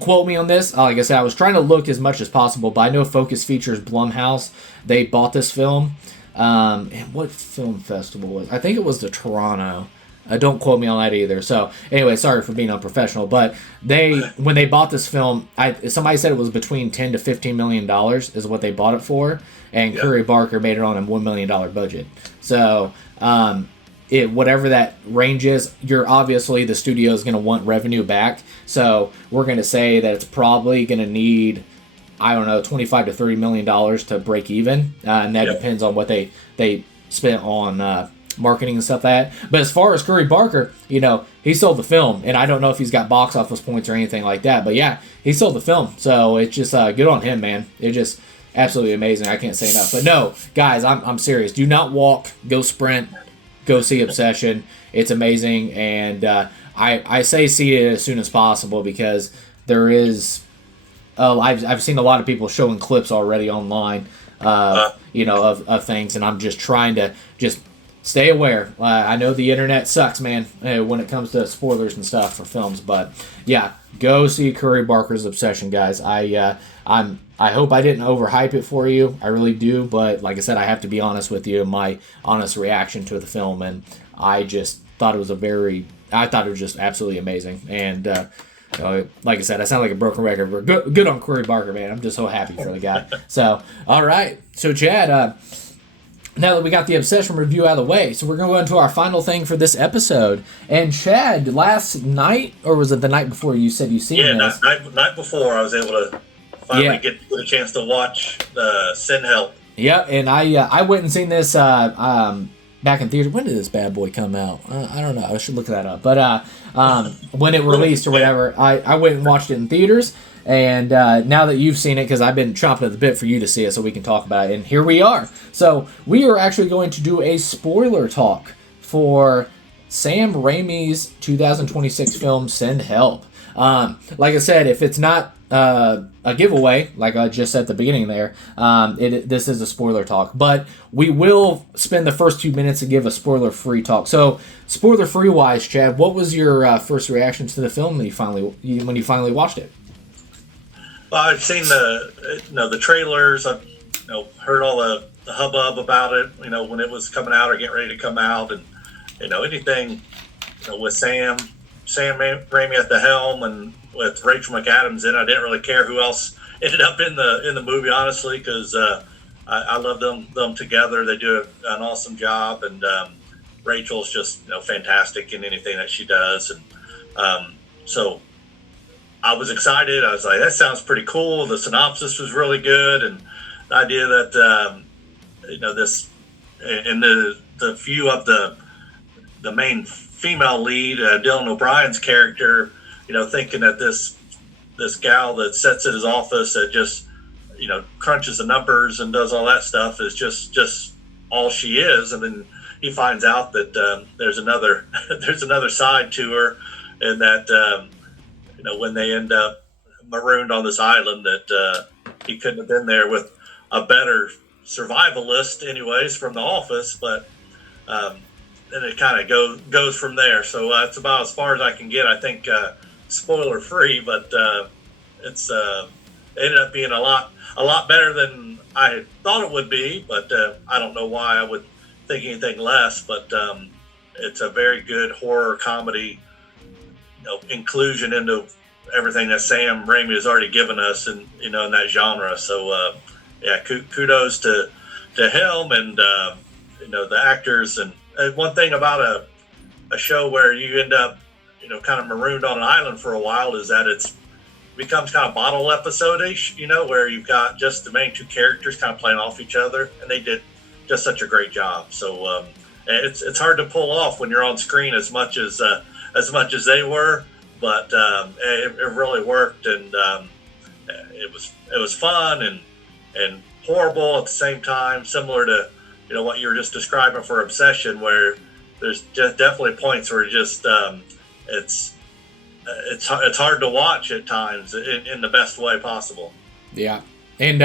quote me on this. Like I said, I was trying to look as much as possible, but I know Focus Features Blumhouse, they bought this film. And what film festival was? I think it was the Toronto. Don't quote me on that either. So anyway, sorry for being unprofessional. But when they bought this film, somebody said it was between $10 to $15 million is what they bought it for, and Curry Barker made it on a $1 million budget. So whatever that range is, obviously the studio is going to want revenue back. So we're going to say that it's probably going to need, I don't know, $25 to $30 million to break even, and that depends on what they spent on marketing and stuff like that. But as far as Curry Barker, he sold the film, and I don't know if he's got box office points or anything like that, but yeah, he sold the film. So it's just good on him, man. It's just absolutely amazing. I can't say enough. But no, guys, I'm serious. Do not walk. Go sprint. Go see Obsession. It's amazing, and I say see it as soon as possible, because there is. I've seen a lot of people showing clips already online, of things, and I'm just trying to just stay aware. I know the internet sucks, man, when it comes to spoilers and stuff for films, but yeah, go see Curry Barker's Obsession, guys. I hope I didn't overhype it for you. I really do, but like I said, I have to be honest with you. My honest reaction to the film, and I just thought it was just absolutely amazing, and. Like I said, I sound like a broken record. But good on Curry Barker, man. I'm just so happy for the guy. So, all right. So, Chad, now that we got the Obsession review out of the way, so we're going to go into our final thing for this episode. And, Chad, last night, or was it the night before you said you seen this? Yeah, night before I was able to finally get a chance to watch Send Help. Yeah, and I went and seen this back in theater. When did this bad boy come out? I don't know. I should look that up. But when it released or whatever, I went and watched it in theaters. And now that you've seen it, because I've been chomping at the bit for you to see it so we can talk about it. And here we are. So we are actually going to do a spoiler talk for Sam Raimi's 2026 film, Send Help. Like I said, if it's not a giveaway, like I just said at the beginning there, this is a spoiler talk. But we will spend the first 2 minutes to give a spoiler-free talk. So, spoiler-free wise, Chad, what was your first reaction to the film when you finally watched it? Well, I've seen the trailers. I've heard all the hubbub about it. When it was coming out or getting ready to come out, and anything with Sam Raimi at the helm and with Rachel McAdams in. I didn't really care who else ended up in the movie, honestly, because I love them together. They do an awesome job, and Rachel's just fantastic in anything that she does, and so I was excited. I was like, that sounds pretty cool. The synopsis was really good, and the idea that this and the view of the main female lead, Dylan O'Brien's character, thinking that this gal that sits at his office that just crunches the numbers and does all that stuff is just all she is, and then he finds out that there's another there's another side to her, and that when they end up marooned on this island, that he couldn't have been there with a better survivalist, anyways, from the office. But then it kind of goes from there. So it's about as far as I can get. I think spoiler free, but it's ended up being a lot better than I had thought it would be. But I don't know why I would think anything less. But it's a very good horror comedy, inclusion into everything that Sam Raimi has already given us, in that genre. So kudos to him and the actors. And one thing about a show where you end up kind of marooned on an island for a while is that it becomes kind of bottle episode-ish, where you've got just the main two characters kind of playing off each other, and they did just such a great job. So it's hard to pull off when you're on screen as much as they were, but it really worked, and it was fun and horrible at the same time, similar to what you were just describing for Obsession, where there's just definitely points where it's hard to watch at times in the best way possible. Yeah. And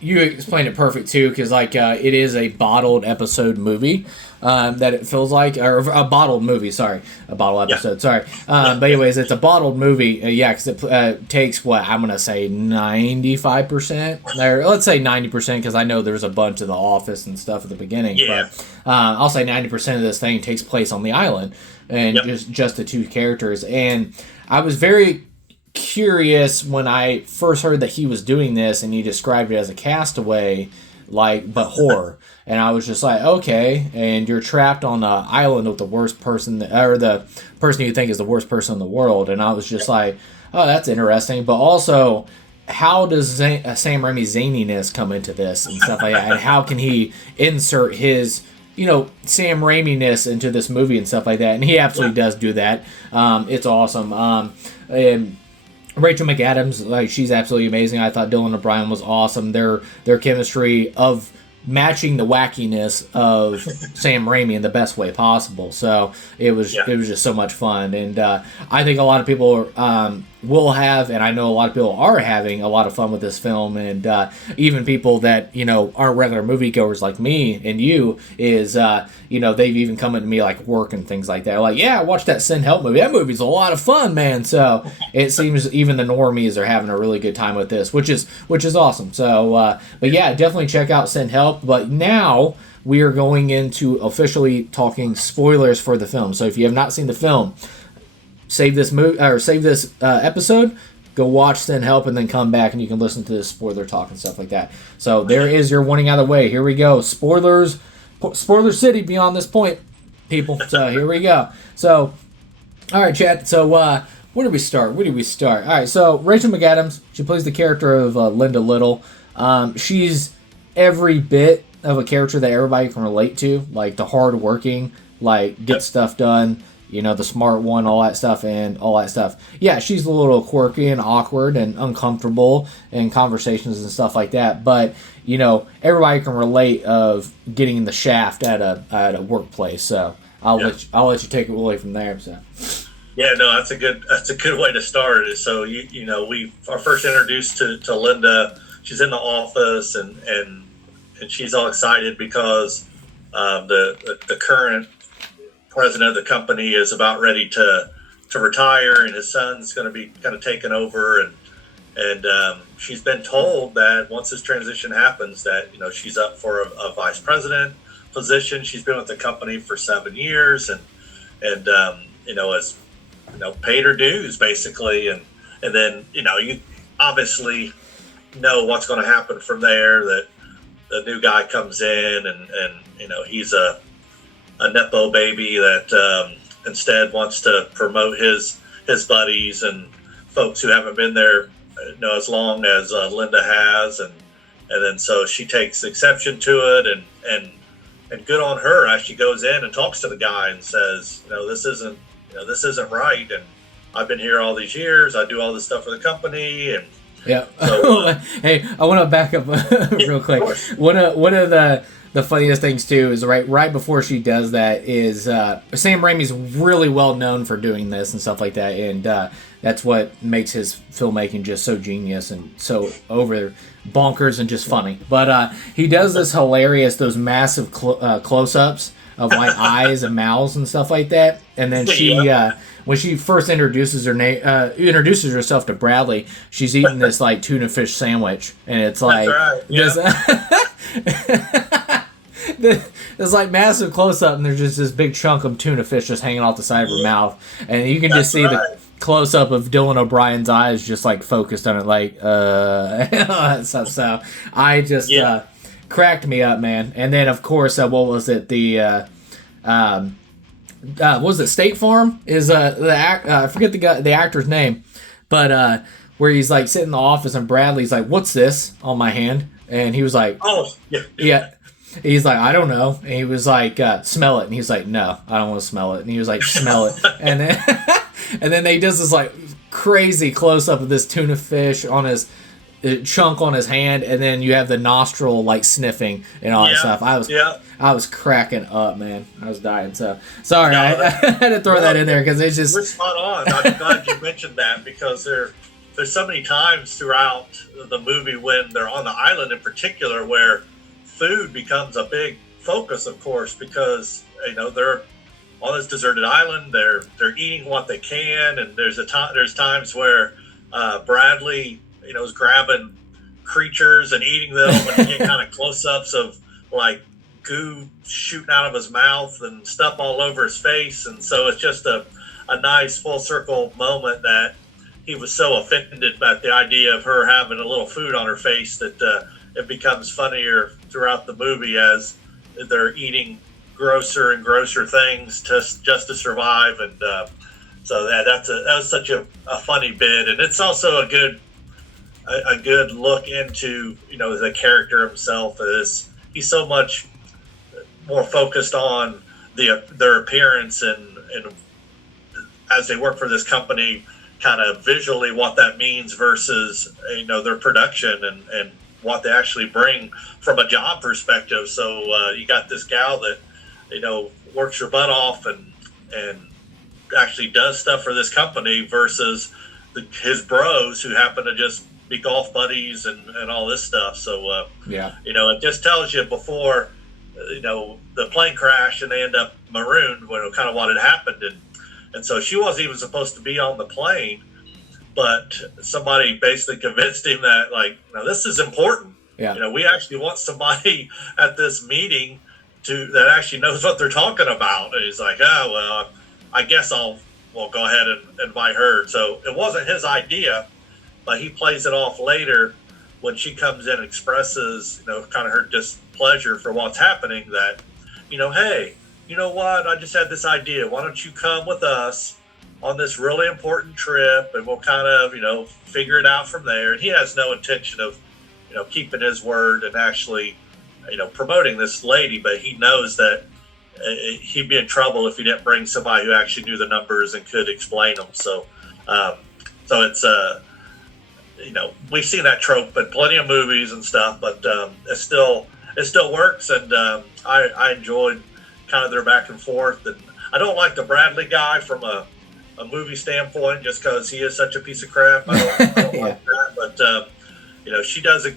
you explained it perfect too, because it is a bottled episode movie that it feels like, or a bottled movie. Sorry, a bottle episode. Yeah. Sorry, but anyways, it's a bottled movie. Because it takes what I'm gonna say 95%, or let's say 90%, because I know there's a bunch of The Office and stuff at the beginning. Yeah. But I'll say 90% of this thing takes place on the island, and just the two characters. And I was very curious when I first heard that he was doing this, and he described it as a Castaway, but horror. And I was just like, okay, and you're trapped on an island with the worst person, or the person you think is the worst person in the world. And I was just like, oh, that's interesting. But also, how does Sam Raimi's zaniness come into this and stuff like that? And how can he insert his Sam Raimi-ness into this movie and stuff like that? And he absolutely does do that. It's awesome. And Rachel McAdams, she's absolutely amazing. I thought Dylan O'Brien was awesome. Their chemistry of matching the wackiness of Sam Raimi in the best way possible. So it was just so much fun, and I think a lot of people will have, and I know a lot of people are having a lot of fun with this film, and even people that aren't regular moviegoers like me and you is they've even come into me like work and things like that, like, yeah, I watched that Send Help movie. That movie's a lot of fun, man. So it seems even the normies are having a really good time with this, which is awesome. So but yeah, definitely check out Send Help. But now we are going into officially talking spoilers for the film. So if you have not seen the film, save this episode, go watch Send Help, and then come back and you can listen to the spoiler talk and stuff like that. So there is your warning out of the way. Here we go. Spoiler city beyond this point, people. So here we go. So, all right, chat. So where do we start? All right, so Rachel McAdams, she plays the character of Linda Little. She's every bit of a character that everybody can relate to, like the hard-working, get stuff done, the smart one, all that stuff. Yeah, she's a little quirky and awkward and uncomfortable in conversations and stuff like that, but everybody can relate of getting in the shaft at a workplace. So I'll let you take it away from there. So. Yeah, no, that's a good way to start. So we are first introduced to Linda. She's in the office, and she's all excited because the current president of the company is about ready to retire, and his son's going to be kind of taken over, and she's been told that once this transition happens, that she's up for a vice president position. She's been with the company for 7 years, and has paid her dues basically, and then you obviously know what's going to happen from there. That the new guy comes in, and he's a nepo baby that instead wants to promote his his buddies and folks who haven't been there, as long as Linda has, and then so she takes exception to it, and good on her. Actually goes in and talks to the guy and says, this isn't right, and I've been here all these years. I do all this stuff for the company, and yeah. So, hey, I want to back up real quick. One of the funniest things too is right before she does that is Sam Raimi's really well known for doing this and stuff like that, and that's what makes his filmmaking just so genius and so over bonkers and just funny. But he does this those massive close-ups of like eyes and mouths and stuff like that, and then she when she first introduces herself to Bradley, she's eating this like tuna fish sandwich, and it's like there's like massive close up, and there's just this big chunk of tuna fish just hanging off the side of her mouth, and you can just see the close up of Dylan O'Brien's eyes just like focused on it, like that stuff. So I just cracked me up, man. And then of course, what was it? What was it? State Farm is I forget the actor's name, but where he's like sitting in the office and Bradley's like, "What's this on my hand?" And he was like, "Oh, yeah." He's like, "I don't know." And he was like, "Smell it." And he's like, "No, I don't want to smell it." And he was like, "Smell it." And then they does this like crazy close up of this tuna fish on his chunk on his hand, and then you have the nostril like sniffing and all that stuff. I was cracking up, man. I was dying. So sorry, I had to throw that in there because it's just. We're spot on. I'm glad you mentioned that because there's so many times throughout the movie when they're on the island in particular where food becomes a big focus, of course, because they're on this deserted island. They're eating what they can, and there's times where Bradley is grabbing creatures and eating them, and you get kind of close-ups of like goo shooting out of his mouth and stuff all over his face, and so it's just a nice full circle moment that he was so offended at the idea of her having a little food on her face that it becomes funnier throughout the movie as they're eating grosser and grosser things just to survive, and so that was such a funny bit, and it's also a good look into the character himself. He's so much more focused on their appearance and as they work for this company, kind of visually what that means versus their production and what they actually bring from a job perspective. So you got this gal that works her butt off and actually does stuff for this company versus his bros who happen to just be golf buddies and all this stuff. So it just tells you before the plane crash and they end up marooned, kind of what had happened, and so she wasn't even supposed to be on the plane, but somebody basically convinced him that this is important. We actually want somebody at this meeting that actually knows what they're talking about. And he's like, "Oh well, I guess we'll go ahead and invite her." So it wasn't his idea, but he plays it off later when she comes in and expresses, kind of her displeasure for what's happening, that, hey, you know what? I just had this idea. Why don't you come with us on this really important trip and we'll kind of, figure it out from there. And he has no intention of, keeping his word and actually, promoting this lady, but he knows that he'd be in trouble if he didn't bring somebody who actually knew the numbers and could explain them. So it's, we've seen that trope in plenty of movies and stuff, but it still works, and I enjoyed kind of their back and forth. And I don't like the Bradley guy from a movie standpoint just because he is such a piece of crap. I don't like that, but she does an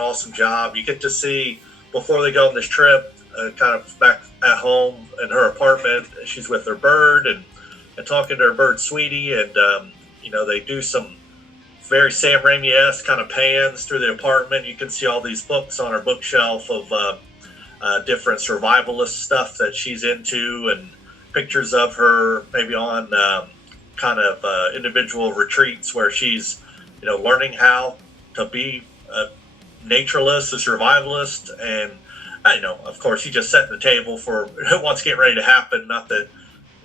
awesome job. You get to see before they go on this trip, kind of back at home in her apartment, she's with her bird and talking to her bird Sweetie, and they do some very Sam Raimi-esque kind of pans through the apartment. You can see all these books on her bookshelf of different survivalist stuff that she's into, and pictures of her maybe on kind of individual retreats where she's learning how to be a naturalist, a survivalist, and of course he's just setting the table for what's getting ready to happen. Not that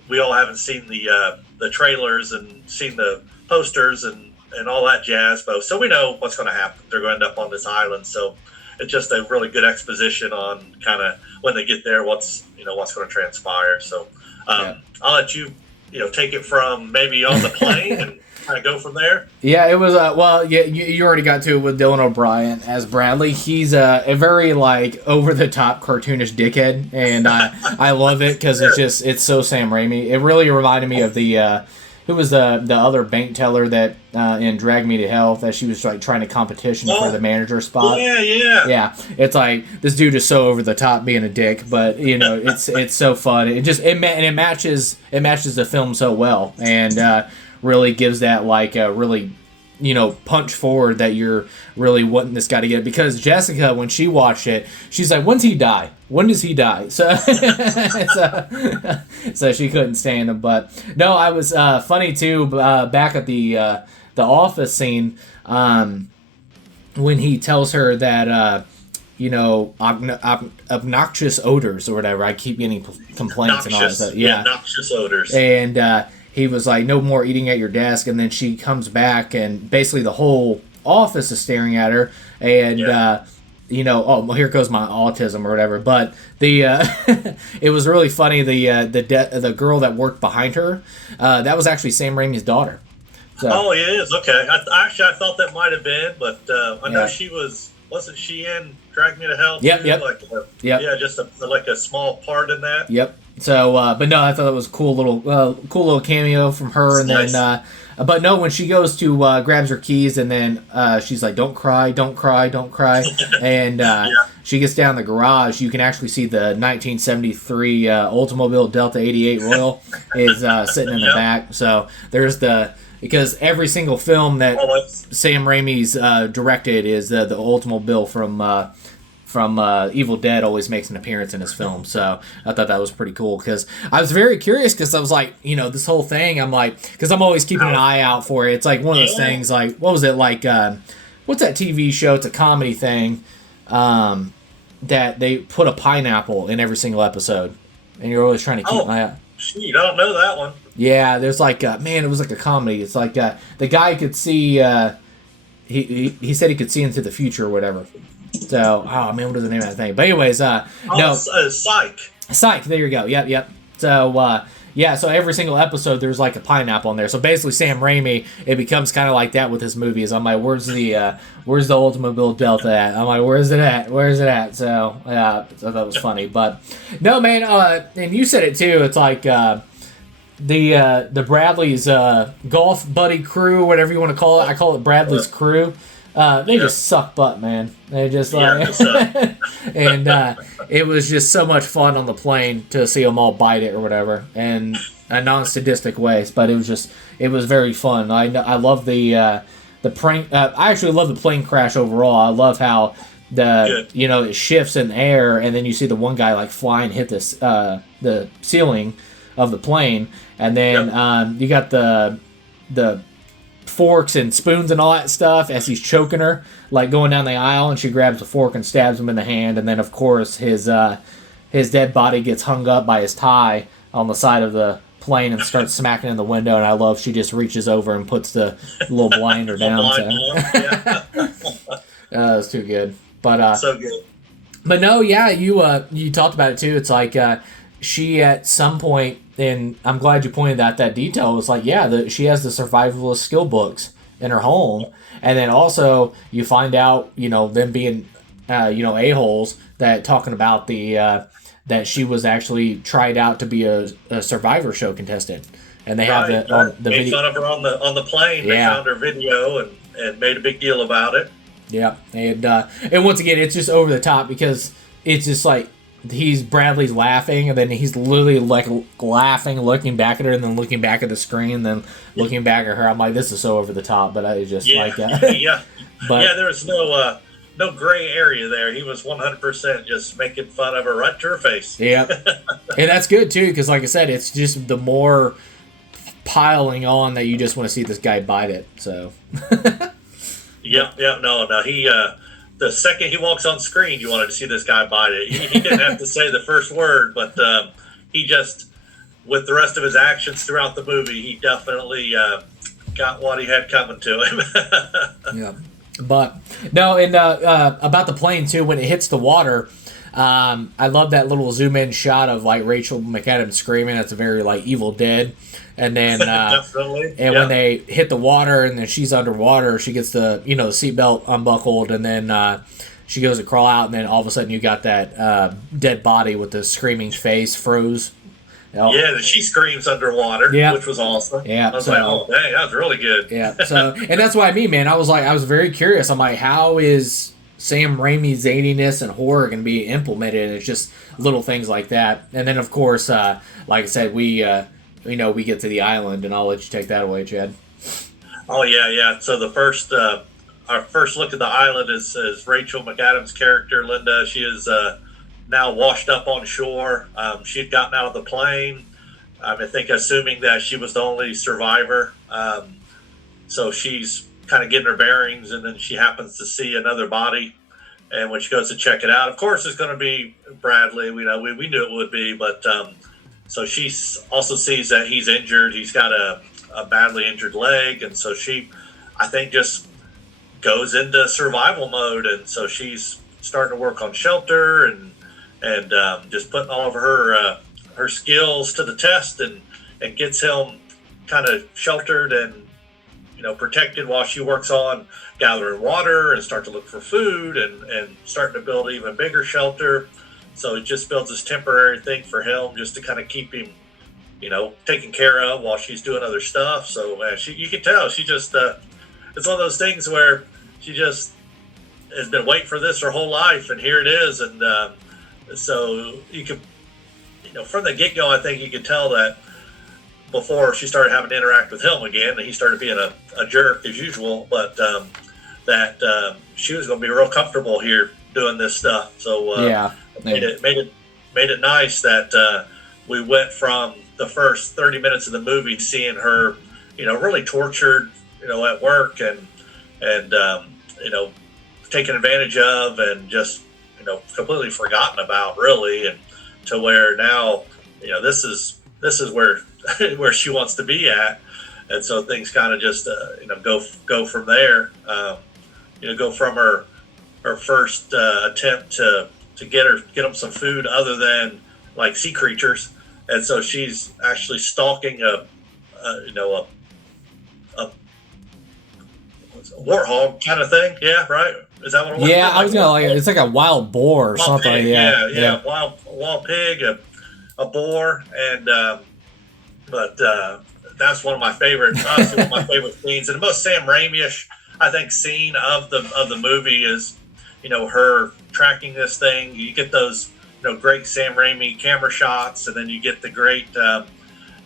we all haven't seen the the trailers and seen the posters and all that jazz. But so we know what's going to happen. They're going to end up on this island. So it's just a really good exposition on kind of when they get there, what's going to transpire. So I'll let you take it from maybe on the plane and kind of go from there. Yeah, it was you already got to it with Dylan O'Brien as Bradley. He's a very like over the top cartoonish dickhead, and I love it because it's so Sam Raimi. It really reminded me of the who was the other bank teller that in Drag Me to Hell that she was like trying to competition for the manager spot. Yeah. It's like this dude is so over the top being a dick, but it's so fun. It matches the film so well, and really gives that like a really punch forward that you're really wanting this guy to get. Because Jessica, when she watched it, she's like, when's he die? When does he die? So so she couldn't stand him. But no, I was funny too back at the office scene when he tells her that obnoxious odors or whatever. I keep getting complaints and all that stuff. Yeah, noxious odors. And he was like, no more eating at your desk. And then she comes back and basically the whole office is staring at her. And, here goes my autism or whatever. But it was really funny. The girl that worked behind her, that was actually Sam Raimi's daughter. So, oh, it is? Okay. I thought that might have been, but I know she wasn't she in Drag Me to Hell? Yep. Yeah, just a small part in that. Yep. So, but no, I thought it was a cool little cameo from her. And nice. Then, but no, when she goes to grabs her keys, and then she's like, "Don't cry, don't cry, don't cry," and she gets down the garage. You can actually see the 1973 Oldsmobile Delta 88 Royal is sitting in the back. So there's because every single film that Sam Raimi's directed is the Oldsmobile from Evil Dead always makes an appearance in his film. So I thought that was pretty cool because I was very curious because I was like, this whole thing, I'm like, because I'm always keeping an eye out for it. It's like one of those things like, what was it like, what's that TV show? It's a comedy thing that they put a pineapple in every single episode and you're always trying to keep an eye out. You don't know that one. Yeah, there's like, it was like a comedy. It's like the guy could see, he said he could see into the future or whatever. So, what is the name of that thing? But anyways, Psych, there you go. Yep. So, so every single episode there's like a pineapple in there. So basically Sam Raimi, it becomes kind of like that with his movies. I'm like, where's the Oldsmobile Delta at? I'm like, where's it at? So, yeah, I thought that was funny. But, no, man, and you said it too, it's like, the Bradley's golf buddy crew, whatever you want to call it. I call it Bradley's crew. They just suck butt, man. They just and it was just so much fun on the plane to see them all bite it or whatever, and a non-sadistic ways. But it was very fun. I love the prank. I actually love the plane crash overall. I love how it shifts in the air, and then you see the one guy like fly and hit this the ceiling of the plane, and then you got the forks and spoons and all that stuff as he's choking her, like going down the aisle, and she grabs a fork and stabs him in the hand, and then of course his dead body gets hung up by his tie on the side of the plane and starts smacking in the window, and I love she just reaches over and puts the little blinder down. That was too good. But so good. But no, you talked about it too. It's like she at some point, and I'm glad you pointed out that detail. It's like, she has the survivalist skill books in her home, and then also you find out, them being, a-holes that talking about the that she was actually tried out to be a Survivor show contestant, and they have the made video. Fun of her on the plane. They found her video and made a big deal about it. Yeah, and once again, it's just over the top because it's just like. Bradley's laughing, and then he's literally like laughing, looking back at her, and then looking back at the screen, and then looking back at her. I'm like, this is so over the top, but I just like that. But there was no gray area there. He was 100% just making fun of her right to her face. Yeah, and that's good too, because like I said, it's just the more piling on that you just want to see this guy bite it. So. No, he. The second he walks on screen, you wanted to see this guy bite it. He didn't have to say the first word, but he just with the rest of his actions throughout the movie, he definitely got what he had coming to him. Yeah, but no, and about the plane too. When it hits the water, I love that little zoom in shot of like Rachel McAdams screaming. That's a very like Evil Dead. And then Definitely. and when they hit the water and then she's underwater, she gets the the seatbelt unbuckled, and then she goes to crawl out, and then all of a sudden you got that dead body with the screaming face froze. Yeah, she screams underwater, which was awesome. Yeah, I was like, oh dang, that was really good. Yeah, so and that's what I mean, man. I was very curious. I'm like, how is Sam Raimi's zaniness and horror can be implemented? And it's just little things like that. And then of course, like I said, we get to the island, and I'll let you take that away, Chad. Oh yeah. So the first our first look at the island is Rachel McAdams' character, Linda. She is now washed up on shore. She'd gotten out of the plane, I think, assuming that she was the only survivor. So she's kind of getting her bearings, and then she happens to see another body. And when she goes to check it out, of course, it's going to be Bradley. We knew it would be, but so she also sees that he's injured. He's got a badly injured leg, and so she, I think, just goes into survival mode. And so she's starting to work on shelter and just putting all of her skills to the test, and gets him kind of sheltered and protected while she works on gathering water and start to look for food and starting to build an even bigger shelter. So it just builds this temporary thing for him just to kind of keep him, taken care of while she's doing other stuff. So you can tell she just it's one of those things where she just has been waiting for this her whole life, and here it is. And so you could, from the get-go, I think you could tell that before she started having to interact with him again, and he started being a jerk as usual, but that she was going to be real comfortable here doing this stuff. So made it nice that we went from the first 30 minutes of the movie seeing her, really tortured, at work and taken advantage of, and just completely forgotten about, really, and to where now this is where where she wants to be at. And so things kind of just go from there. Go from her first attempt to get them some food other than like sea creatures, and so she's actually stalking a warthog kind of thing. Yeah, right. Is that what it was? Yeah, I was gonna it's like a wild boar or something. Pig, yeah. Wild pig, a boar, and but that's one of my favorite, honestly, one of my favorite scenes, and the most Sam Raimi-ish, I think, scene of the movie is, her tracking this thing. You get those, great Sam Raimi camera shots, and then you get the great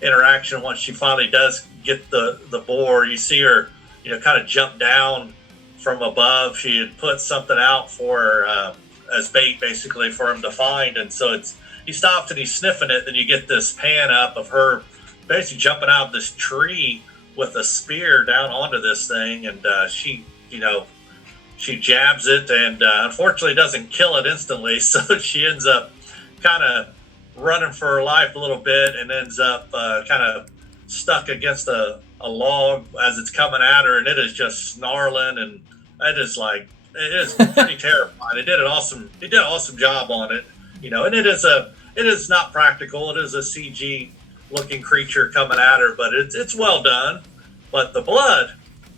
interaction once she finally does get the boar. You see her, kind of jump down from above. She had put something out for her, as bait, basically, for him to find, and so he stops and he's sniffing it. Then you get this pan up of her basically jumping out of this tree with a spear down onto this thing, and she jabs it, and unfortunately doesn't kill it instantly, so she ends up kind of running for her life a little bit, and ends up kind of stuck against a log as it's coming at her, and it is just snarling, and it is pretty terrifying. He did an awesome job on it, and it is not practical. It is a CG looking creature coming at her, but it's well done. But the blood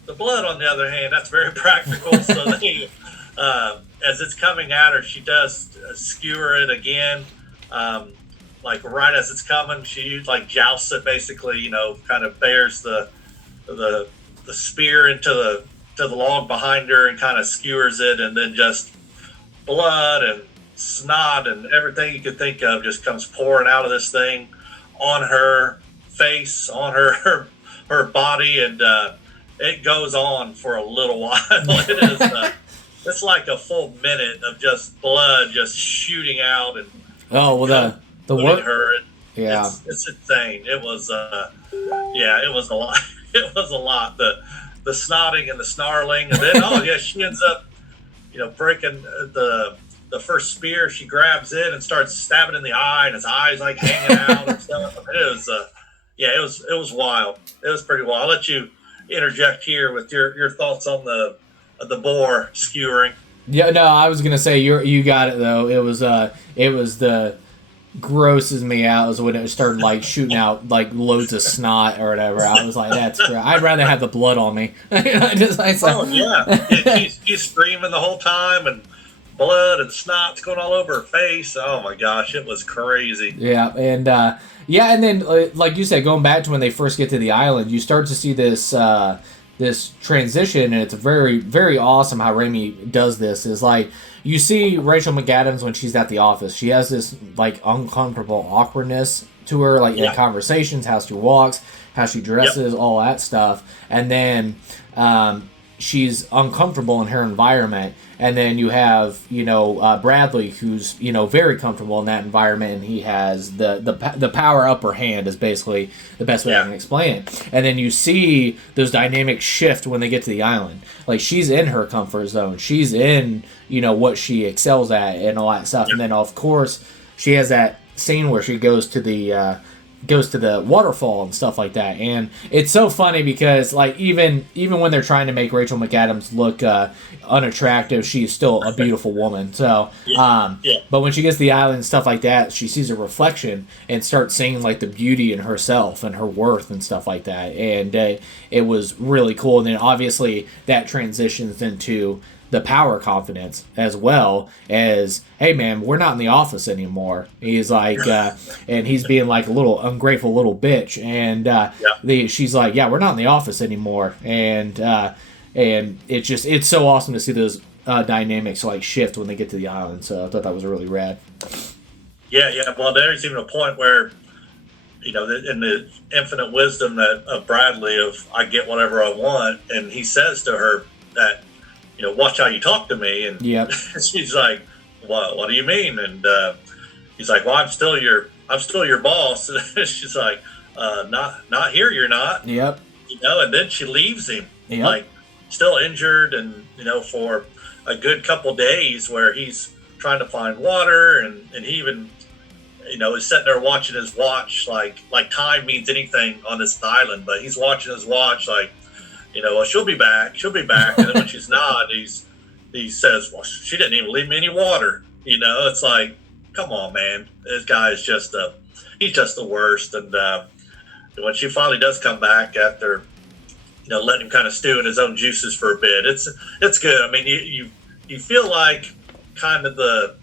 on the other hand, that's very practical. So they, as it's coming at her, she does skewer it again, like right as it's coming. She like jousts it, basically, kind of bears the spear into the log behind her and kind of skewers it, and then just blood and snot and everything you could think of just comes pouring out of this thing on her face, on her body, and it goes on for a little while. It is it's like a full minute of just blood just shooting out, and the work her. Yeah, it's insane. It was it was a lot. It was a lot. The snotting and the snarling, and then she ends up breaking the first spear, she grabs it and starts stabbing in the eye, and his eye's like hanging out and stuff. It was, yeah, it was wild. It was pretty wild. I'll let you interject here with your thoughts on the boar skewering. Yeah, no, I was gonna say you got it though. It was the grosses me out was when it started like shooting out like loads of snot or whatever. I was like, that's great. I'd rather have the blood on me. Oh yeah, she's screaming the whole time, and blood and snot's going all over her face. Oh my gosh, it was crazy. Yeah, and and then like you said, going back to when they first get to the island, you start to see this transition, and it's very, very awesome how Raimi does this. Is like you see Rachel McAdams when she's at the office. She has this like uncomfortable awkwardness to her, like in conversations, how she walks, how she dresses, all that stuff, and then she's uncomfortable in her environment. And then you have, Bradley, who's, very comfortable in that environment, and he has the power upper hand is basically the best way I can explain it. And then you see those dynamics shift when they get to the island. Like, she's in her comfort zone. She's in, what she excels at and all that stuff. And then, of course, she has that scene where she goes to the waterfall and stuff like that, and it's so funny because like even when they're trying to make Rachel McAdams look unattractive, she's still a beautiful woman. So but when she gets to the island and stuff like that, she sees a reflection and starts seeing like the beauty in herself and her worth and stuff like that, and it was really cool. And then obviously that transitions into the power confidence as well as, hey man, we're not in the office anymore. He's like, and he's being like a little ungrateful little bitch, and she's like, yeah, we're not in the office anymore, and it's so awesome to see those dynamics like shift when they get to the island. So I thought that was really rad. Yeah. Well, there's even a point where, in the infinite wisdom of Bradley of I get whatever I want, and he says to her that, watch how you talk to me. And she's like, what do you mean? And he's like, well, I'm still your boss. And she's like, not here, you're not. Yep. And then she leaves him, like still injured, and for a good couple days where he's trying to find water, and he even is sitting there watching his watch, like time means anything on this island, but he's watching his watch like, well, she'll be back. And then when she's not, he says, well, she didn't even leave me any water. It's like, come on, man. This guy is he's just the worst. And when she finally does come back after, letting him kind of stew in his own juices for a bit, it's good. I mean, you feel like kind of the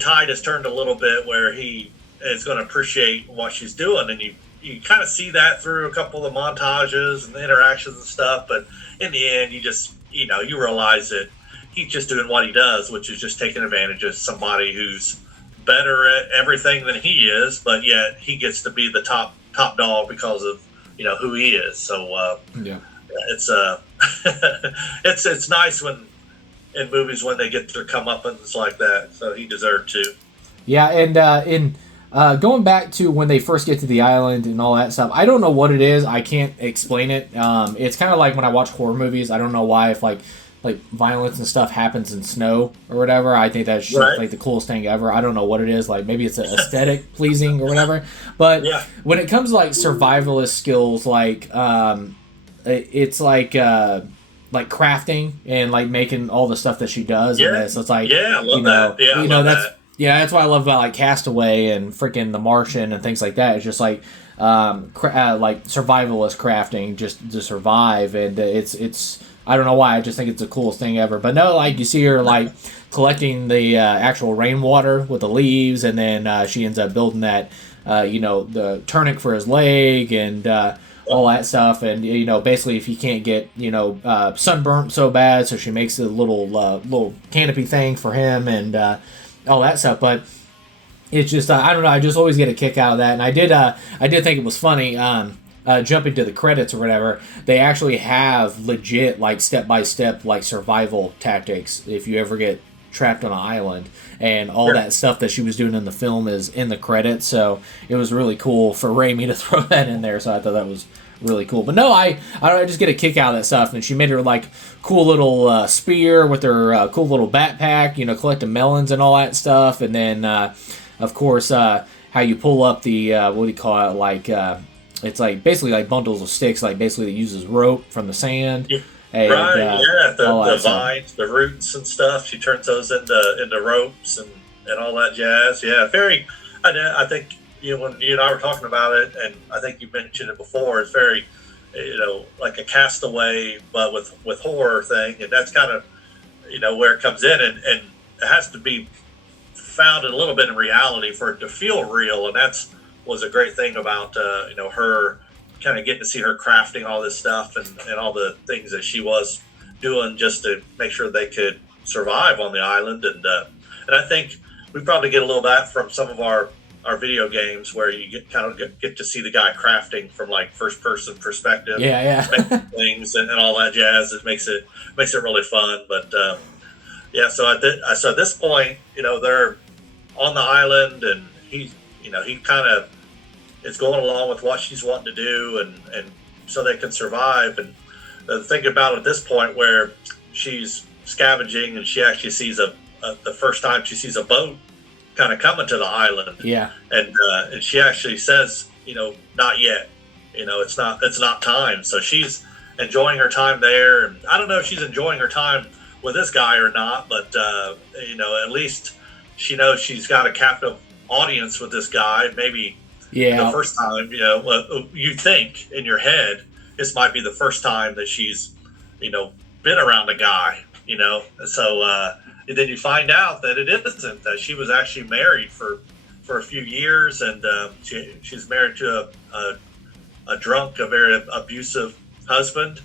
tide has turned a little bit where he is going to appreciate what she's doing, and you kind of see that through a couple of the montages and the interactions and stuff, but in the end, you just, you realize that he's just doing what he does, which is just taking advantage of somebody who's better at everything than he is, but yet he gets to be the top dog because of, who he is. So, it's it's nice when in movies when they get their comeuppance like that, so he deserved to. Yeah, and going back to when they first get to the island and all that stuff, I don't know what it is. I can't explain it. It's kind of like when I watch horror movies. I don't know why, if like violence and stuff happens in snow or whatever. I think that's just like the coolest thing ever. I don't know what it is. Like maybe it's aesthetic pleasing or whatever. But when it comes to like survivalist skills, like it's like crafting and like making all the stuff that she does. Yeah, and so it's like I love that. Yeah, that's. Yeah, that's what I love about like Castaway and freaking The Martian and things like that. It's just like like survivalist crafting just to survive, and it's I don't know why, I just think it's the coolest thing ever. But no, like you see her like collecting the actual rainwater with the leaves, and then she ends up building that the tourniquet for his leg and all that stuff. And basically if you can't get sunburnt so bad, so she makes a little canopy thing for him and all that stuff. But it's just I don't know, I just always get a kick out of that. And I did think it was funny, jumping to the credits or whatever, they actually have legit like step-by-step like survival tactics if you ever get trapped on an island, and all that stuff that she was doing in the film is in the credits. So it was really cool for Raimi to throw that in there, so I thought that was really cool. But no, I just get a kick out of that stuff. And she made her like cool little spear with her cool little backpack, collecting melons and all that stuff. And then of course how you pull up the what do you call it, like it's like basically like bundles of sticks, like basically it uses rope from the sand. Yeah. And, right, the stuff. vines, the roots and stuff. She turns those into ropes and all that jazz. Yeah, very. I think when you and I were talking about it, and I think you mentioned it before. It's very, like a Castaway, but with horror thing, and that's kind of where it comes in, and it has to be founded a little bit in reality for it to feel real, and that's was a great thing about her. Kind of getting to see her crafting all this stuff and all the things that she was doing just to make sure they could survive on the island. And I think we probably get a little of that from some of our video games where you get to see the guy crafting from like first person perspective. Yeah. Things and all that jazz. It makes it really fun. But so at this point, they're on the island and he kind of is going along with what she's wanting to do, and so they can survive. And the thing about it at this point where she's scavenging and she actually sees the first time she sees a boat kind of coming to the island. Yeah. And she actually says, not yet. It's not time. So she's enjoying her time there. And I don't know if she's enjoying her time with this guy or not, but at least she knows she's got a captive audience with this guy. Maybe. Yeah. The first time, you think in your head this might be the first time that she's, been around a guy, So and then you find out that it isn't. That she was actually married for a few years, and she's married to a drunk, a very abusive husband.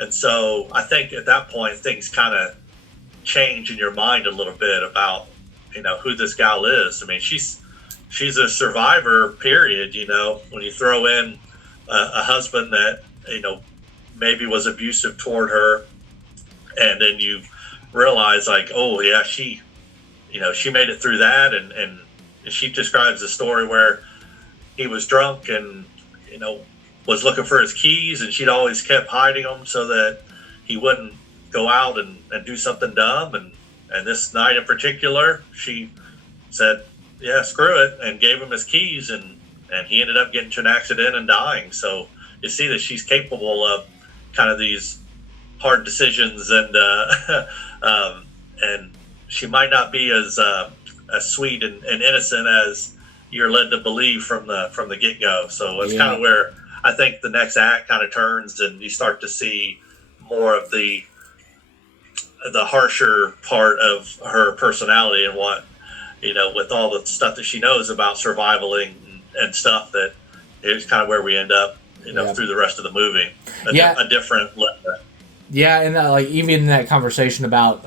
And so I think at that point things kind of change in your mind a little bit about who this gal is. I mean, she's a survivor, period. When you throw in a husband that maybe was abusive toward her, and then you realize like, oh yeah, she made it through that, and she describes a story where he was drunk and was looking for his keys, and she'd always kept hiding them so that he wouldn't go out and do something dumb, and this night in particular she said, yeah, screw it, and gave him his keys, and he ended up getting into an accident and dying. So you see that she's capable of kind of these hard decisions, and she might not be as sweet and innocent as you're led to believe from the get-go. So it's kind of where I think the next act kind of turns, and you start to see more of the harsher part of her personality and what. With all the stuff that she knows about surviving and stuff, that is kind of where we end up, through the rest of the movie. A different level. Yeah, and like even in that conversation about,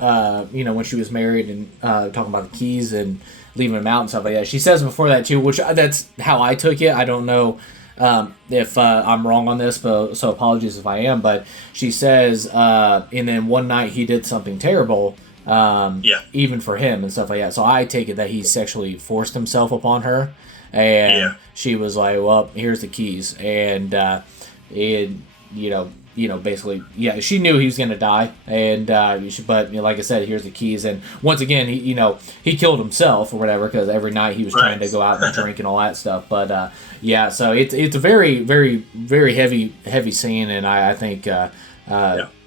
when she was married and talking about the keys and leaving them out and stuff like that, she says before that too, which that's how I took it. I don't know if I'm wrong on this, but so apologies if I am. But she says, and then one night he did something terrible. Even for him and stuff like that. So I take it that he sexually forced himself upon her, and she was like, "Well, here's the keys," and basically, she knew he was gonna die, and but like I said, here's the keys. And once again, he killed himself or whatever because every night he was trying to go out and drink and all that stuff. But so it's a very, very, very heavy scene, and I think.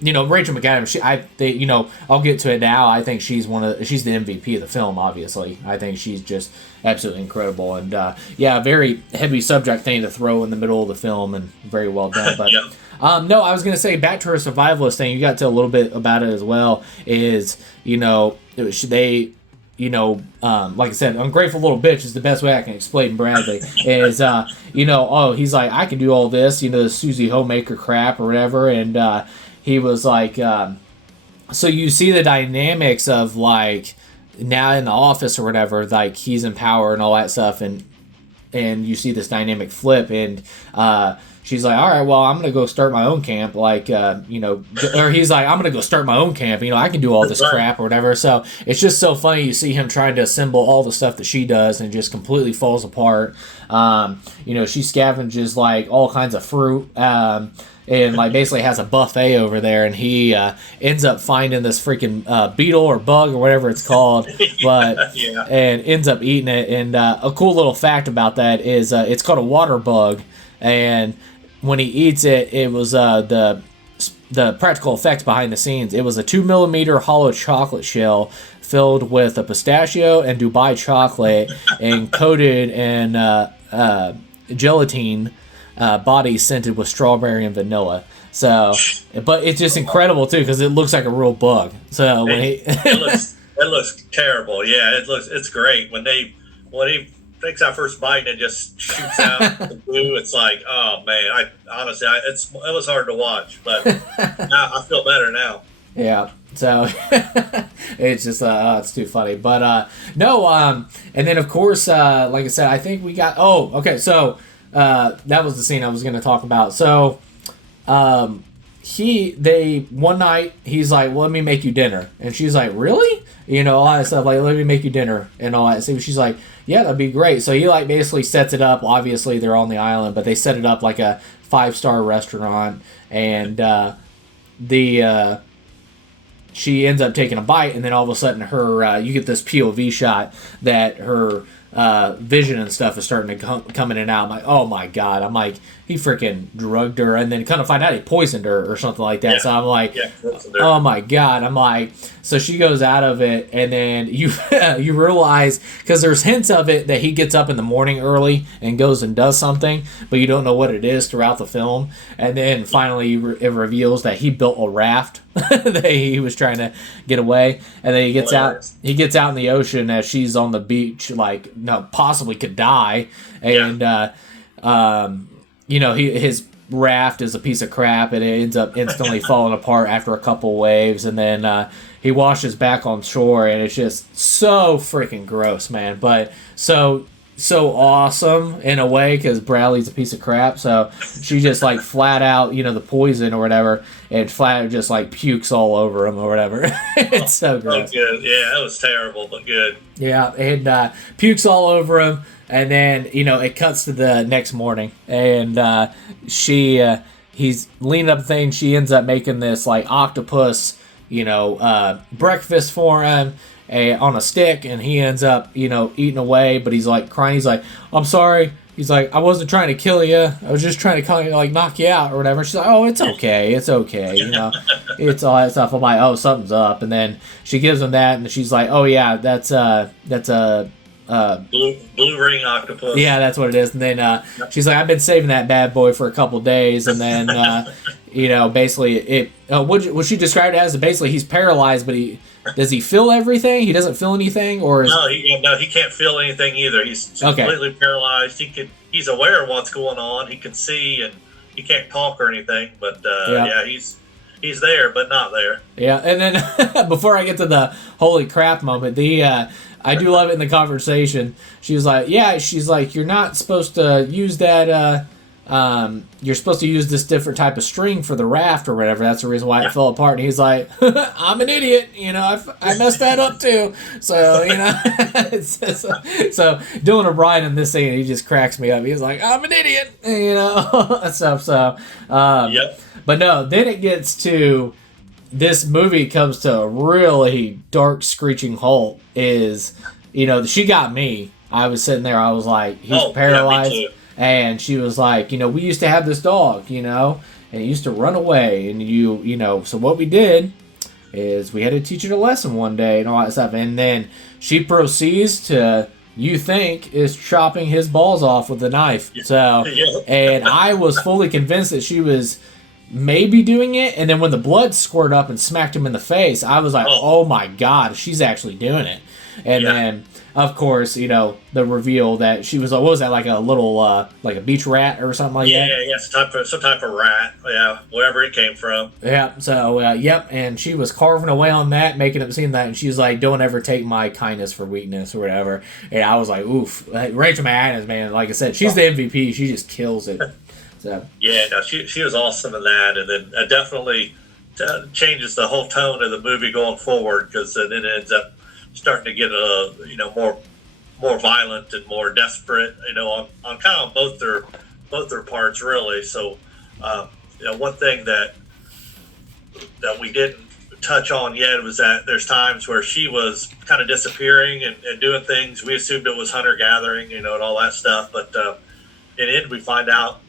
Rachel McAdams, I'll get to it now. I think she's the MVP of the film, obviously. I think she's just absolutely incredible. And, very heavy subject thing to throw in the middle of the film and very well done. But, no, I was going to say back to her survivalist thing. You got to a little bit about it as well is, like I said, ungrateful little bitch is the best way I can explain Bradley. Is he's like, I can do all this, the Susie Homemaker crap or whatever, and he was like, so you see the dynamics of like now in the office or whatever, like he's in power and all that stuff, and you see this dynamic flip, and she's like, all right, well, I'm gonna go start my own camp, like or he's like, I'm gonna go start my own camp, I can do all this crap or whatever. So it's just so funny. You see him trying to assemble all the stuff that she does, and it just completely falls apart. She scavenges like all kinds of fruit. And like basically has a buffet over there, and he ends up finding this freaking beetle or bug or whatever it's called, and ends up eating it. And a cool little fact about that is it's called a water bug, and when he eats it, it was the practical effects behind the scenes. It was a 2 millimeter hollow chocolate shell filled with a pistachio and Dubai chocolate and coated in gelatine. Body scented with strawberry and vanilla. So, but it's just incredible too because it looks like a real bug. So when it looks terrible. Yeah, it's great when he takes that first bite and it just shoots out the blue. It's like, oh man, it was hard to watch, but now I feel better now. Yeah. So it's just it's too funny. But no. And then of course, like I said, I think we got. Oh, okay. So. That was the scene I was going to talk about. So, one night he's like, well, let me make you dinner, and she's like, really? All that stuff. Like, let me make you dinner and all that. So she's like, yeah, that'd be great. So he like basically sets it up. Obviously, they're on the island, but they set it up like a 5-star restaurant, and she ends up taking a bite, and then all of a sudden you get this POV shot that her vision and stuff is starting to come in and out. I'm like, oh my god. I'm like, he freaking drugged her, and then kind of find out he poisoned her or something like that. Yeah. So I'm like, oh my god. I'm like, so she goes out of it, and then you realize, because there's hints of it that he gets up in the morning early and goes and does something, but you don't know what it is throughout the film. And then finally it reveals that he built a raft that he was trying to get away, and then he gets out in the ocean as she's on the beach, like possibly could die, and his raft is a piece of crap, and it ends up instantly falling apart after a couple waves, and then he washes back on shore, and it's just so freaking gross, man, but so awesome in a way, because Bradley's a piece of crap. So she just like flat out, the poison or whatever, and flat out just like pukes all over him or whatever. It's so gross. Good. Yeah, that was terrible, but good. Yeah, and pukes all over him, and then it cuts to the next morning, and he's leaning up the thing. She ends up making this like octopus, breakfast for him. On a stick, and he ends up, eating away, but he's like crying. He's like, I'm sorry. He's like, I wasn't trying to kill you. I was just trying to kind of like knock you out or whatever. She's like, oh, it's okay. It's okay. It's all that stuff. I'm like, oh, something's up. And then she gives him that, and she's like, oh yeah, that's a blue ring octopus. Yeah, that's what it is. And then she's like, I've been saving that bad boy for a couple days, and then basically what she described it as, basically he's paralyzed, but does he feel everything? He doesn't feel anything, or no, he can't feel anything either. He's completely paralyzed. He's aware of what's going on. He can see, and he can't talk or anything. But he's there, but not there. Yeah, and then before I get to the holy crap moment, I do love it in the conversation. She was like, yeah, she's like, you're not supposed to use that. You're supposed to use this different type of string for the raft or whatever. That's the reason why it fell apart. And he's like, I'm an idiot. I messed that up too. So, so Dylan O'Brien in this scene, he just cracks me up. He's like, I'm an idiot, stuff. So, but no, then it gets to, this movie comes to a really dark, screeching halt. Is, she got me. I was sitting there. I was like, he's paralyzed. Yeah, and she was like, we used to have this dog, and it used to run away. And so what we did is we had to teach it a lesson one day and all that stuff. And then she proceeds to, is chopping his balls off with a knife. So, and I was fully convinced that she was maybe doing it. And then when the blood squirted up and smacked him in the face, I was like, oh my God, she's actually doing it. And then, of course, the reveal that she was, what was that, like a little, like a beach rat or something like that? Yeah, some type of rat, wherever it came from. Yeah, so, and she was carving away on that, making it seem that, and she's like, don't ever take my kindness for weakness or whatever. And I was like, oof. Rachel McAdams, man, like I said, she's the MVP. She just kills it. So Yeah, no, she was awesome in that, and then definitely changes the whole tone of the movie going forward because then it ends up starting to get more violent and more desperate. On kind of both their parts really. So, one thing that we didn't touch on yet was that there's times where she was kind of disappearing and doing things. We assumed it was hunter gathering, and all that stuff, but in the end we find out,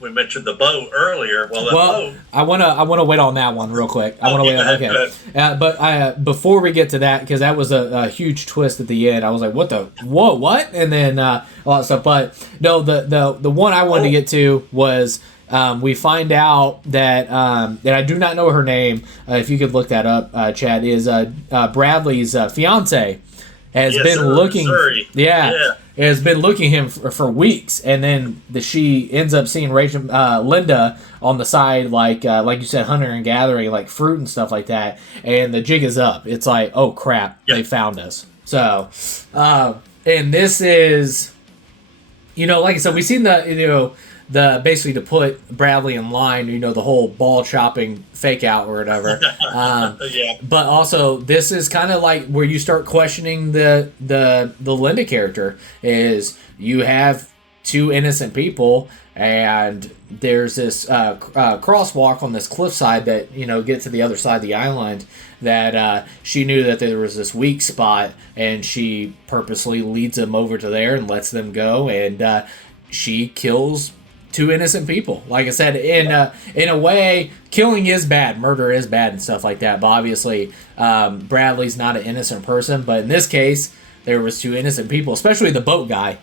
we mentioned the boat earlier. Well, that boat. I wanna wait on that one real quick. I wanna wait on. Okay, but before we get to that, because that was a huge twist at the end. I was like, what? And then a lot of stuff. But no, the one I wanted to get to was. We find out that, and I do not know her name. If you could look that up, Chad, is Bradley's fiance has been looking. Has been looking him for weeks, and then she ends up seeing Linda on the side, like you said, hunter and gathering, like fruit and stuff like that. And the jig is up. It's like, oh crap, they found us. So, and this is, like I said, we've seen the basically to put Bradley in line, the whole ball chopping fake out or whatever. But also, this is kind of like where you start questioning the Linda character. Is you have two innocent people, and there's this crosswalk on this cliffside that get to the other side of the island. That she knew that there was this weak spot, and she purposely leads them over to there and lets them go, and she kills two innocent people. Like I said, in a way, killing is bad, murder is bad, and stuff like that. But obviously, Bradley's not an innocent person. But in this case, there was two innocent people, especially the boat guy.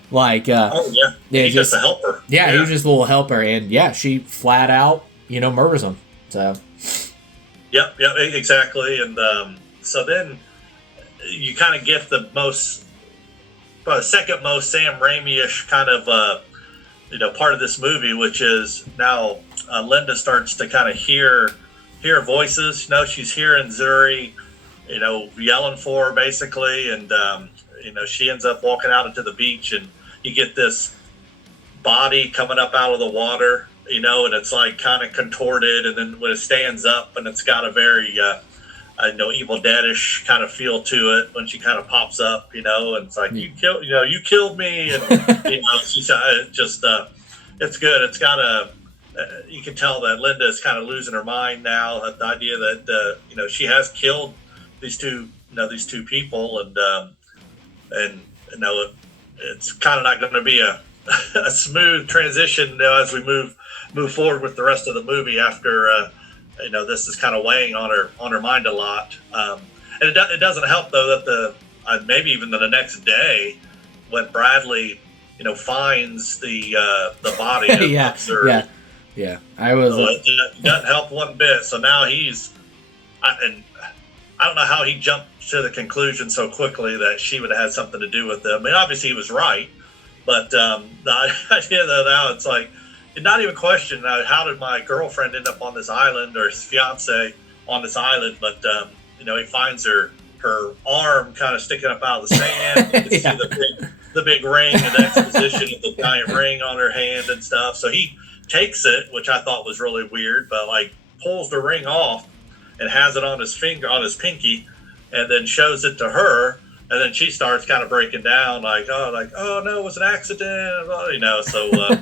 He's just a helper. Yeah, he was just a little helper, and she flat out, murders him. So. Yep, exactly. And so then you kind of get the second most Sam Raimi-ish kind of. Part of this movie, which is now Linda starts to kind of hear voices. She's hearing Zuri, yelling for her basically, and she ends up walking out into the beach, and you get this body coming up out of the water, and it's like kind of contorted, and then when it stands up, and it's got a very Evil Dead-ish kind of feel to it when she kind of pops up, and it's like you killed me, and she's just it's good. It's got you can tell that Linda is kind of losing her mind now at the idea that she has killed these two people, and it's kind of not going to be a smooth transition as we move forward with the rest of the movie after. This is kind of weighing on her mind a lot, and it doesn't help though that maybe even the next day when Bradley finds the body of Zuri. I was. It doesn't help one bit. So now and I don't know how he jumped to the conclusion so quickly that she would have had something to do with it. I mean, obviously he was right, but the idea that now it's like. Not even question how did my girlfriend end up on this island or his fiance on this island, but he finds her arm kind of sticking up out of the sand. You can see the big ring and the exposition of the giant ring on her hand and stuff. So he takes it, which I thought was really weird, but pulls the ring off and has it on his finger, on his pinky, and then shows it to her. And then she starts kind of breaking down oh no, it was an accident, so.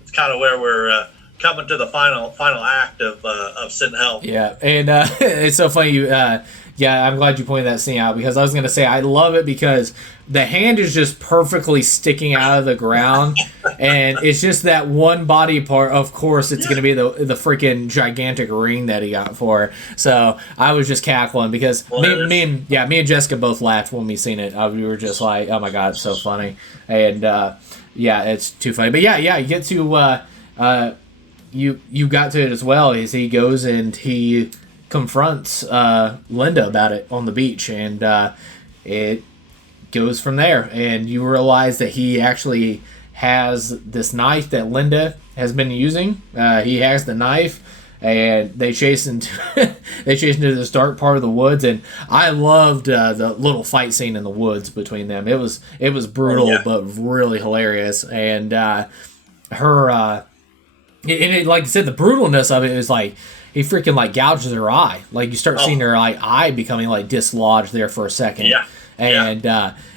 It's kind of where we're coming to the final act of Sin Hell. Yeah, and it's so funny. I'm glad you pointed that scene out because I was going to say I love it because the hand is just perfectly sticking out of the ground, and it's just that one body part. Of course, it's going to be the freaking gigantic ring that he got for her. So I was just cackling because me and Jessica both laughed when we seen it. We were just like, oh my god, it's so funny, and. It's too funny. But you get to you got to it as well. Is he goes and he confronts Linda about it on the beach, and it goes from there. And you realize that he actually has this knife that Linda has been using. He has the knife. And they chase into this dark part of the woods, and I loved the little fight scene in the woods between them. It was brutal, but really hilarious. And her like I said, the brutalness of it is like he freaking like gouges her eye. Like you start seeing her like eye becoming like dislodged there for a second. Yeah. And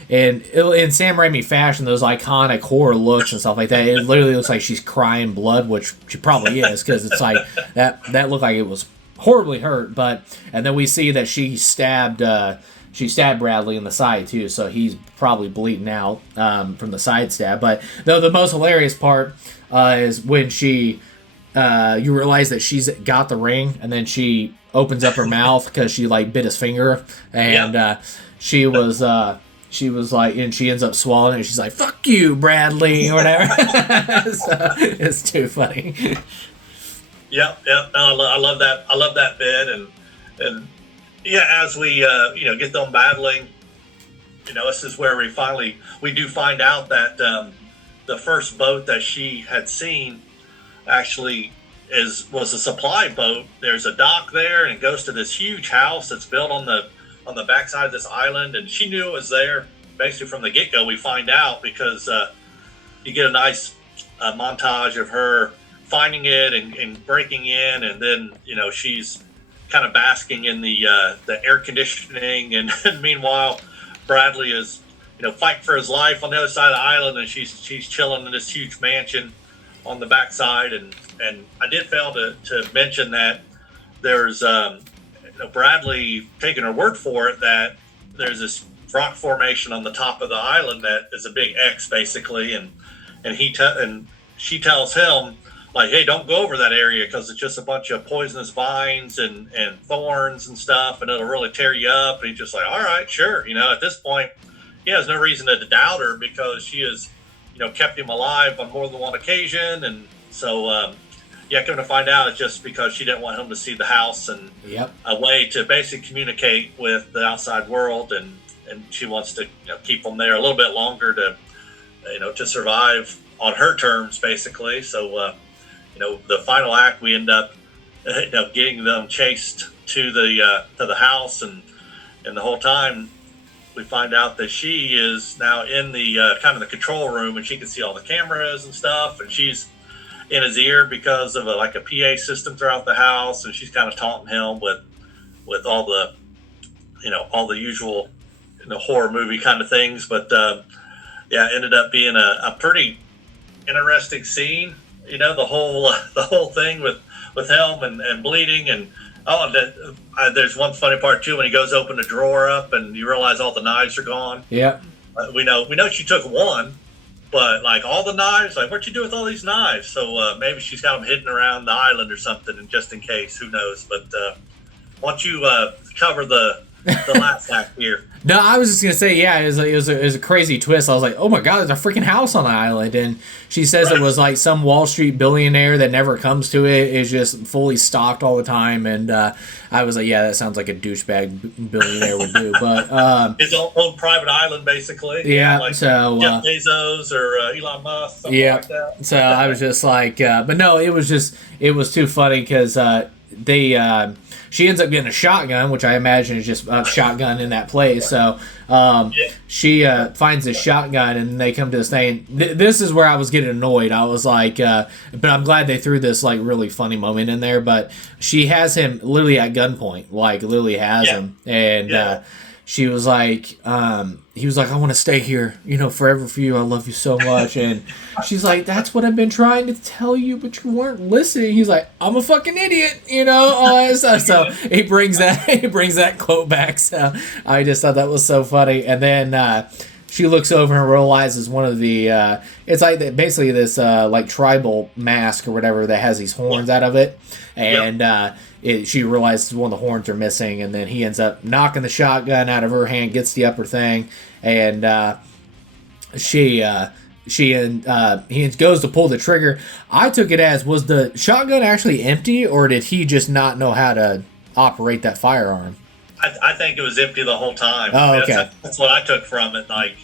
and in Sam Raimi fashion, those iconic horror looks and stuff like that, it literally looks like she's crying blood, which she probably is, because it's like that looked like it was horribly hurt. But and then we see that she stabbed Bradley in the side too, so he's probably bleeding out from the side stab. But though the most hilarious part is when she you realize that she's got the ring, and then she opens up her mouth because she like bit his finger, and she was like, and she ends up swallowing it, and she's like, "Fuck you, Bradley," or whatever. So, it's too funny. Yeah. No, I love that. I love that bit, and yeah, as we get them battling, this is where we do find out that the first boat that she had seen actually was a supply boat. There's a dock there, and it goes to this huge house that's built on the backside of this island, and she knew it was there basically from the get-go. We find out because you get a nice montage of her finding it and breaking in, and then she's kind of basking in the air conditioning, and meanwhile Bradley is fighting for his life on the other side of the island, and she's chilling in this huge mansion on the backside. And I did fail to mention that there's Bradley taking her word for it that there's this rock formation on the top of the island that is a big X basically, and she tells him like, hey, don't go over that area because it's just a bunch of poisonous vines and thorns and stuff, and it'll really tear you up. And he's just like, all right, sure. At this point, he has no reason to doubt her because she has, kept him alive on more than one occasion. And so, coming to find out, it's just because she didn't want him to see the house, and a way to basically communicate with the outside world. And she wants to keep him there a little bit longer to survive on her terms, basically. So, the final act, we end up, getting them chased to the house, and the whole time we find out that she is now in the kind of the control room, and she can see all the cameras and stuff, and she's in his ear because of a PA system throughout the house, and she's kind of taunting him with all the all the usual horror movie kind of things. But it ended up being a pretty interesting scene. The whole thing with him and bleeding, and there's one funny part too when he goes open the drawer up and you realize all the knives are gone. Yeah, we know she took one, but like all the knives, like what'd you do with all these knives? So maybe she's got them hidden around the island or something, and just in case, who knows? But why don't you cover the last act here? No, I was just gonna say, it was a crazy twist. I was like, oh my god, there's a freaking house on the island, and she says it was like some Wall Street billionaire that never comes to it, is just fully stocked all the time. And I was like, yeah, that sounds like a douchebag billionaire would do. But his own private island, basically. Yeah, like so Jeff Bezos or Elon Musk, something like that. So I was just like, but no, it was too funny because she ends up getting a shotgun, which I imagine is just a shotgun in that place. So she finds this shotgun, and they come to this thing. This is where I was getting annoyed. I was like, but I'm glad they threw this like really funny moment in there. But she has him literally at gunpoint, like literally has him, and she was like, he was like, I want to stay here, forever for you. I love you so much. And she's like, that's what I've been trying to tell you, but you weren't listening. He's like, I'm a fucking idiot, all that stuff. So he brings that quote back. So I just thought that was so funny. And then she looks over and realizes one of the, it's like basically this like tribal mask or whatever that has these horns out of it. And she realizes one of the horns are missing, and then he ends up knocking the shotgun out of her hand, gets the upper thing, and he goes to pull the trigger. I took it as, was the shotgun actually empty, or did he just not know how to operate that firearm? I think it was empty the whole time. Oh, okay. That's what I took from it. Like,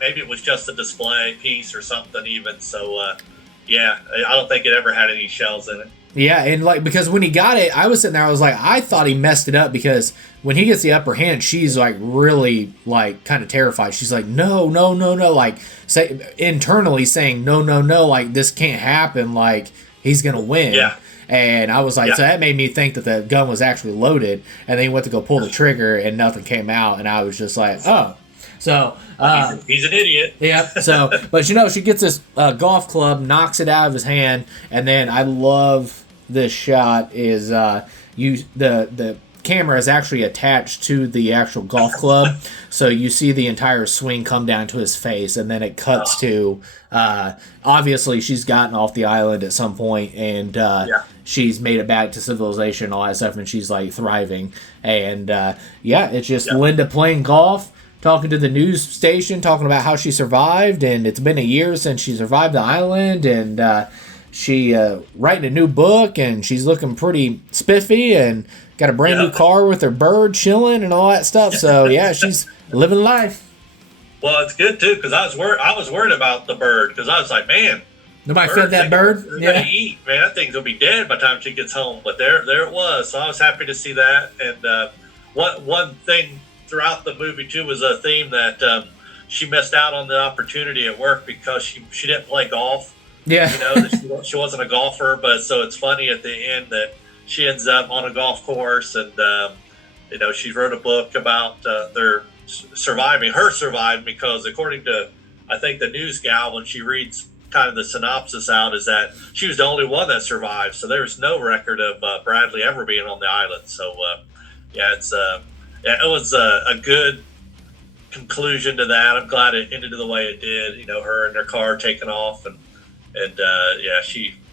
maybe it was just a display piece or something even. So, I don't think it ever had any shells in it. Yeah, and like, because when he got it, I was sitting there, I was like, I thought he messed it up, because when he gets the upper hand, she's like really like kind of terrified. She's like, no, like internally saying, no, like this can't happen. Like he's gonna win. Yeah. And I was like, so that made me think that the gun was actually loaded. And then he went to go pull the trigger, and nothing came out. And I was just like, oh. So he's an idiot. Yeah. So, but she gets this golf club, knocks it out of his hand, and then I love this shot is the camera is actually attached to the actual golf club, so you see the entire swing come down to his face, and then it cuts to obviously she's gotten off the island at some point, and she's made it back to civilization and all that stuff, and she's like thriving, and it's just Linda playing golf, talking to the news station, talking about how she survived, and it's been a year since she survived the island, and she writing a new book, and she's looking pretty spiffy, and got a brand new car with her bird chilling and all that stuff. So yeah, she's living life. Well, it's good too, because I was worried about the bird, because I was like, man, nobody fed that bird. Gonna eat, man. That thing's gonna be dead by the time she gets home. But there it was. So I was happy to see that. And one thing throughout the movie too was a theme that she missed out on the opportunity at work because she didn't play golf. Yeah, she wasn't a golfer, but so it's funny at the end that she ends up on a golf course, and she wrote a book about their surviving because according to I think the news gal, when she reads kind of the synopsis out, is that she was the only one that survived, so there was no record of Bradley ever being on the island. So it was a good conclusion to that. I'm glad it ended the way it did. Her and her car taking off, and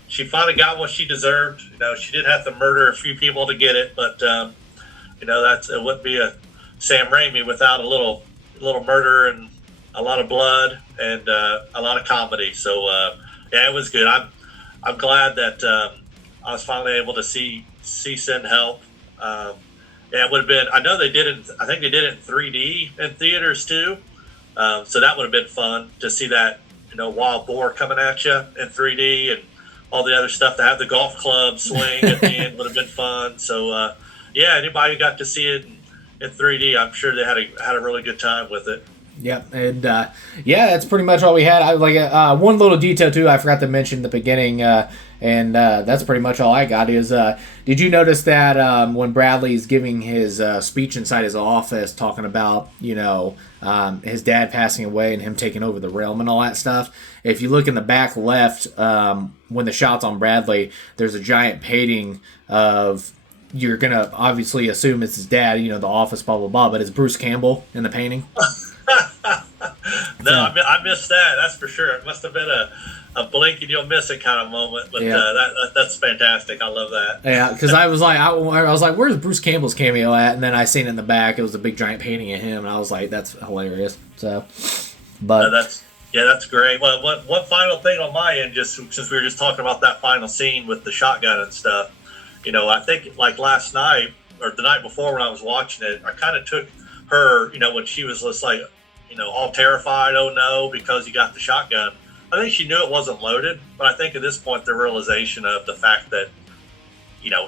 she finally got what she deserved. She did have to murder a few people to get it, but it wouldn't be a Sam Raimi without a little murder and a lot of blood and a lot of comedy. So it was good. I'm glad that I was finally able to see send help. It would have been. I know they did it. I think they did it in 3D in theaters too. So that would have been fun to see that. Wild boar coming at you in 3D and all the other stuff. To have the golf club swing at the end would have been fun. So anybody who got to see it in 3D, I'm sure they had a really good time with it. Yep, and that's pretty much all we had. I like one little detail too I forgot to mention in the beginning, and that's pretty much all I got. Is did you notice that when Bradley's giving his speech inside his office, talking about his dad passing away and him taking over the realm and all that stuff? If you look in the back left, when the shot's on Bradley, there's a giant painting of. You're gonna obviously assume it's his dad, the office, blah blah blah, but it's Bruce Campbell in the painting. No, I missed that. That's for sure. It must have been a blink and you'll miss it kind of moment. But that's fantastic. I love that. Yeah, because I was like, where's Bruce Campbell's cameo at? And then I seen it in the back. It was a big giant painting of him, and I was like, that's hilarious. So, but that's great. Well, one final thing on my end, just since we were just talking about that final scene with the shotgun and stuff. I think like last night or the night before when I was watching it, I kind of took her, when she was just like, all terrified, oh no, because he got the shotgun. I think she knew it wasn't loaded, but I think at this point the realization of the fact that,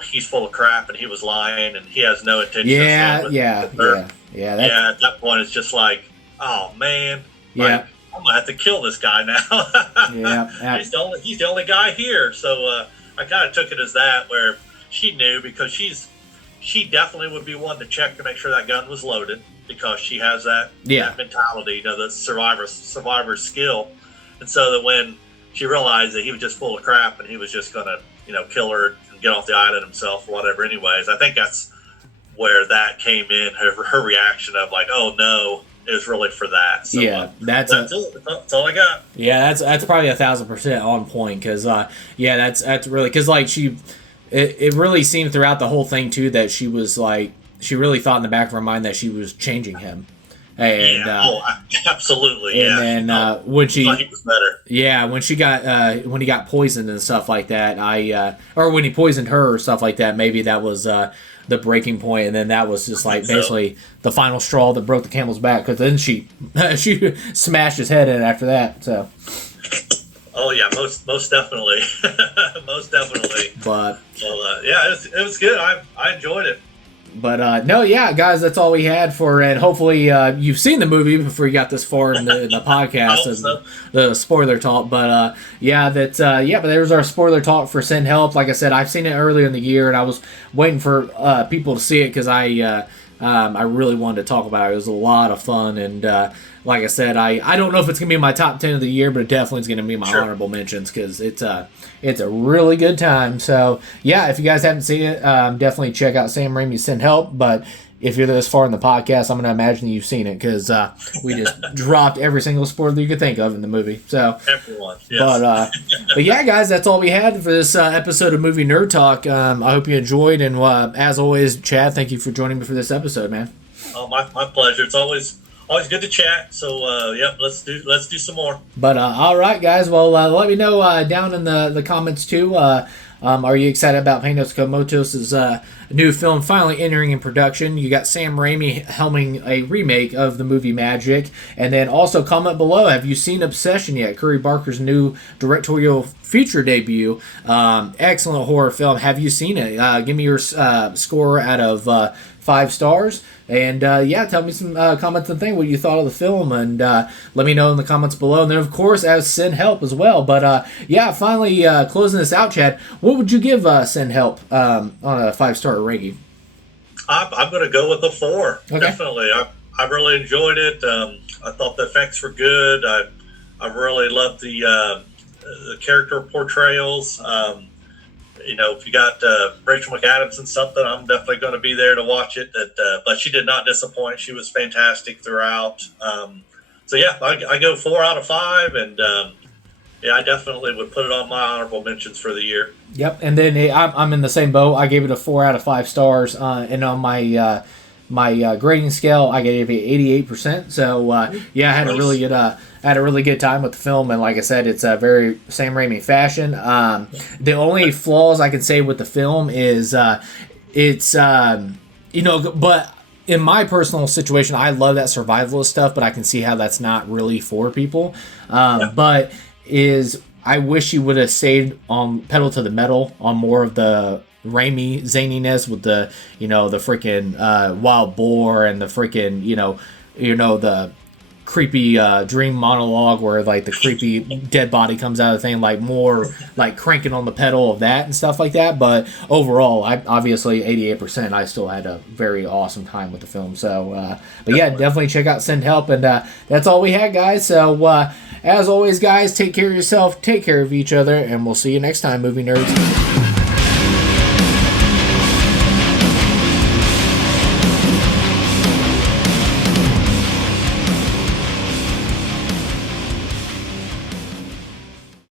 he's full of crap and he was lying and he has no intention of staying with her. At that point it's just like, oh man, I'm gonna have to kill this guy now. He's the only guy here. So I kind of took it as that, where she knew, because she definitely would be one to check to make sure that gun was loaded, because she has that mentality, the survivor skill. And so that when she realized that he was just full of crap and he was just gonna kill her and get off the island himself or whatever, anyways, I think that's where that came in, her reaction of like, oh no, it was really for that. So that's it. That's all I got. Yeah, that's probably 1,000% on point, because that's really, because like it really seemed throughout the whole thing too that she was like, she really thought in the back of her mind that she was changing him. And absolutely. And then when she thought he was better. When she got when he got poisoned and stuff like that, or when he poisoned her or stuff like that, maybe that was the breaking point, and then that was just like basically the final straw that broke the camel's back, because then she smashed his head in after that. So. Oh yeah, most definitely, most definitely. But it was good. I enjoyed it. But no, yeah, guys, that's all we had for, and hopefully you've seen the movie before you got this far in the podcast and So. the spoiler talk. But yeah, but there's our spoiler talk for Send Help. Like I said, I've seen it earlier in the year, and I was waiting for people to see it because I really wanted to talk about it. It was a lot of fun, and like I said, I don't know if it's gonna be my top 10 of the year, but it definitely is gonna be my honorable mentions because it's a really good time. So yeah, if you guys haven't seen it, definitely check out Sam Raimi's Send Help. But if you're this far in the podcast, I'm gonna imagine you've seen it because we just dropped every single spoiler you could think of in the movie. So everyone, yes. but yeah, guys, that's all we had for this episode of Movie Nerd Talk. I hope you enjoyed, and as always, Chad, thank you for joining me for this episode, man. Oh, my pleasure. It's always good to chat. So let's do some more. But all right, guys. Well, let me know down in the comments too. Are you excited about Panos Cosmatos' new film finally entering in production? You got Sam Raimi helming a remake of the movie Magic. And then also comment below, have you seen Obsession yet? Curry Barker's new directorial feature debut. Excellent horror film. Have you seen it? Give me your score out of 5 stars. And tell me some comments and things what you thought of the film, and let me know in the comments below. And then, of course, Send Help as well. But finally closing this out, Chad, what would you give Send Help on a 5-star rating? I'm going to go with a 4. Okay. Definitely. I really enjoyed it. I thought the effects were good. I really loved the character portrayals. If you got Rachel McAdams and something, I'm definitely going to be there to watch it. But she did not disappoint. She was fantastic throughout. I go 4 out of 5, and I definitely would put it on my honorable mentions for the year. Yep, and then I'm in the same boat. I gave it a 4 out of 5 stars, and on my my grading scale, I gave it 88%. So I had a really good time with the film, and like I said, it's a very Sam Raimi fashion. The only flaws I can say with the film is but in my personal situation, I love that survivalist stuff, but I can see how that's not really for people. But I wish you would have stayed on pedal to the metal on more of the Raimi zaniness with the the freaking wild boar and the freaking the creepy dream monologue where like the creepy dead body comes out of the thing, like more like cranking on the pedal of that and stuff like that. But overall, I obviously 88%. I still had a very awesome time with the film. So, definitely check out Send Help, and that's all we had, guys. So, as always, guys, take care of yourself, take care of each other, and we'll see you next time, movie nerds.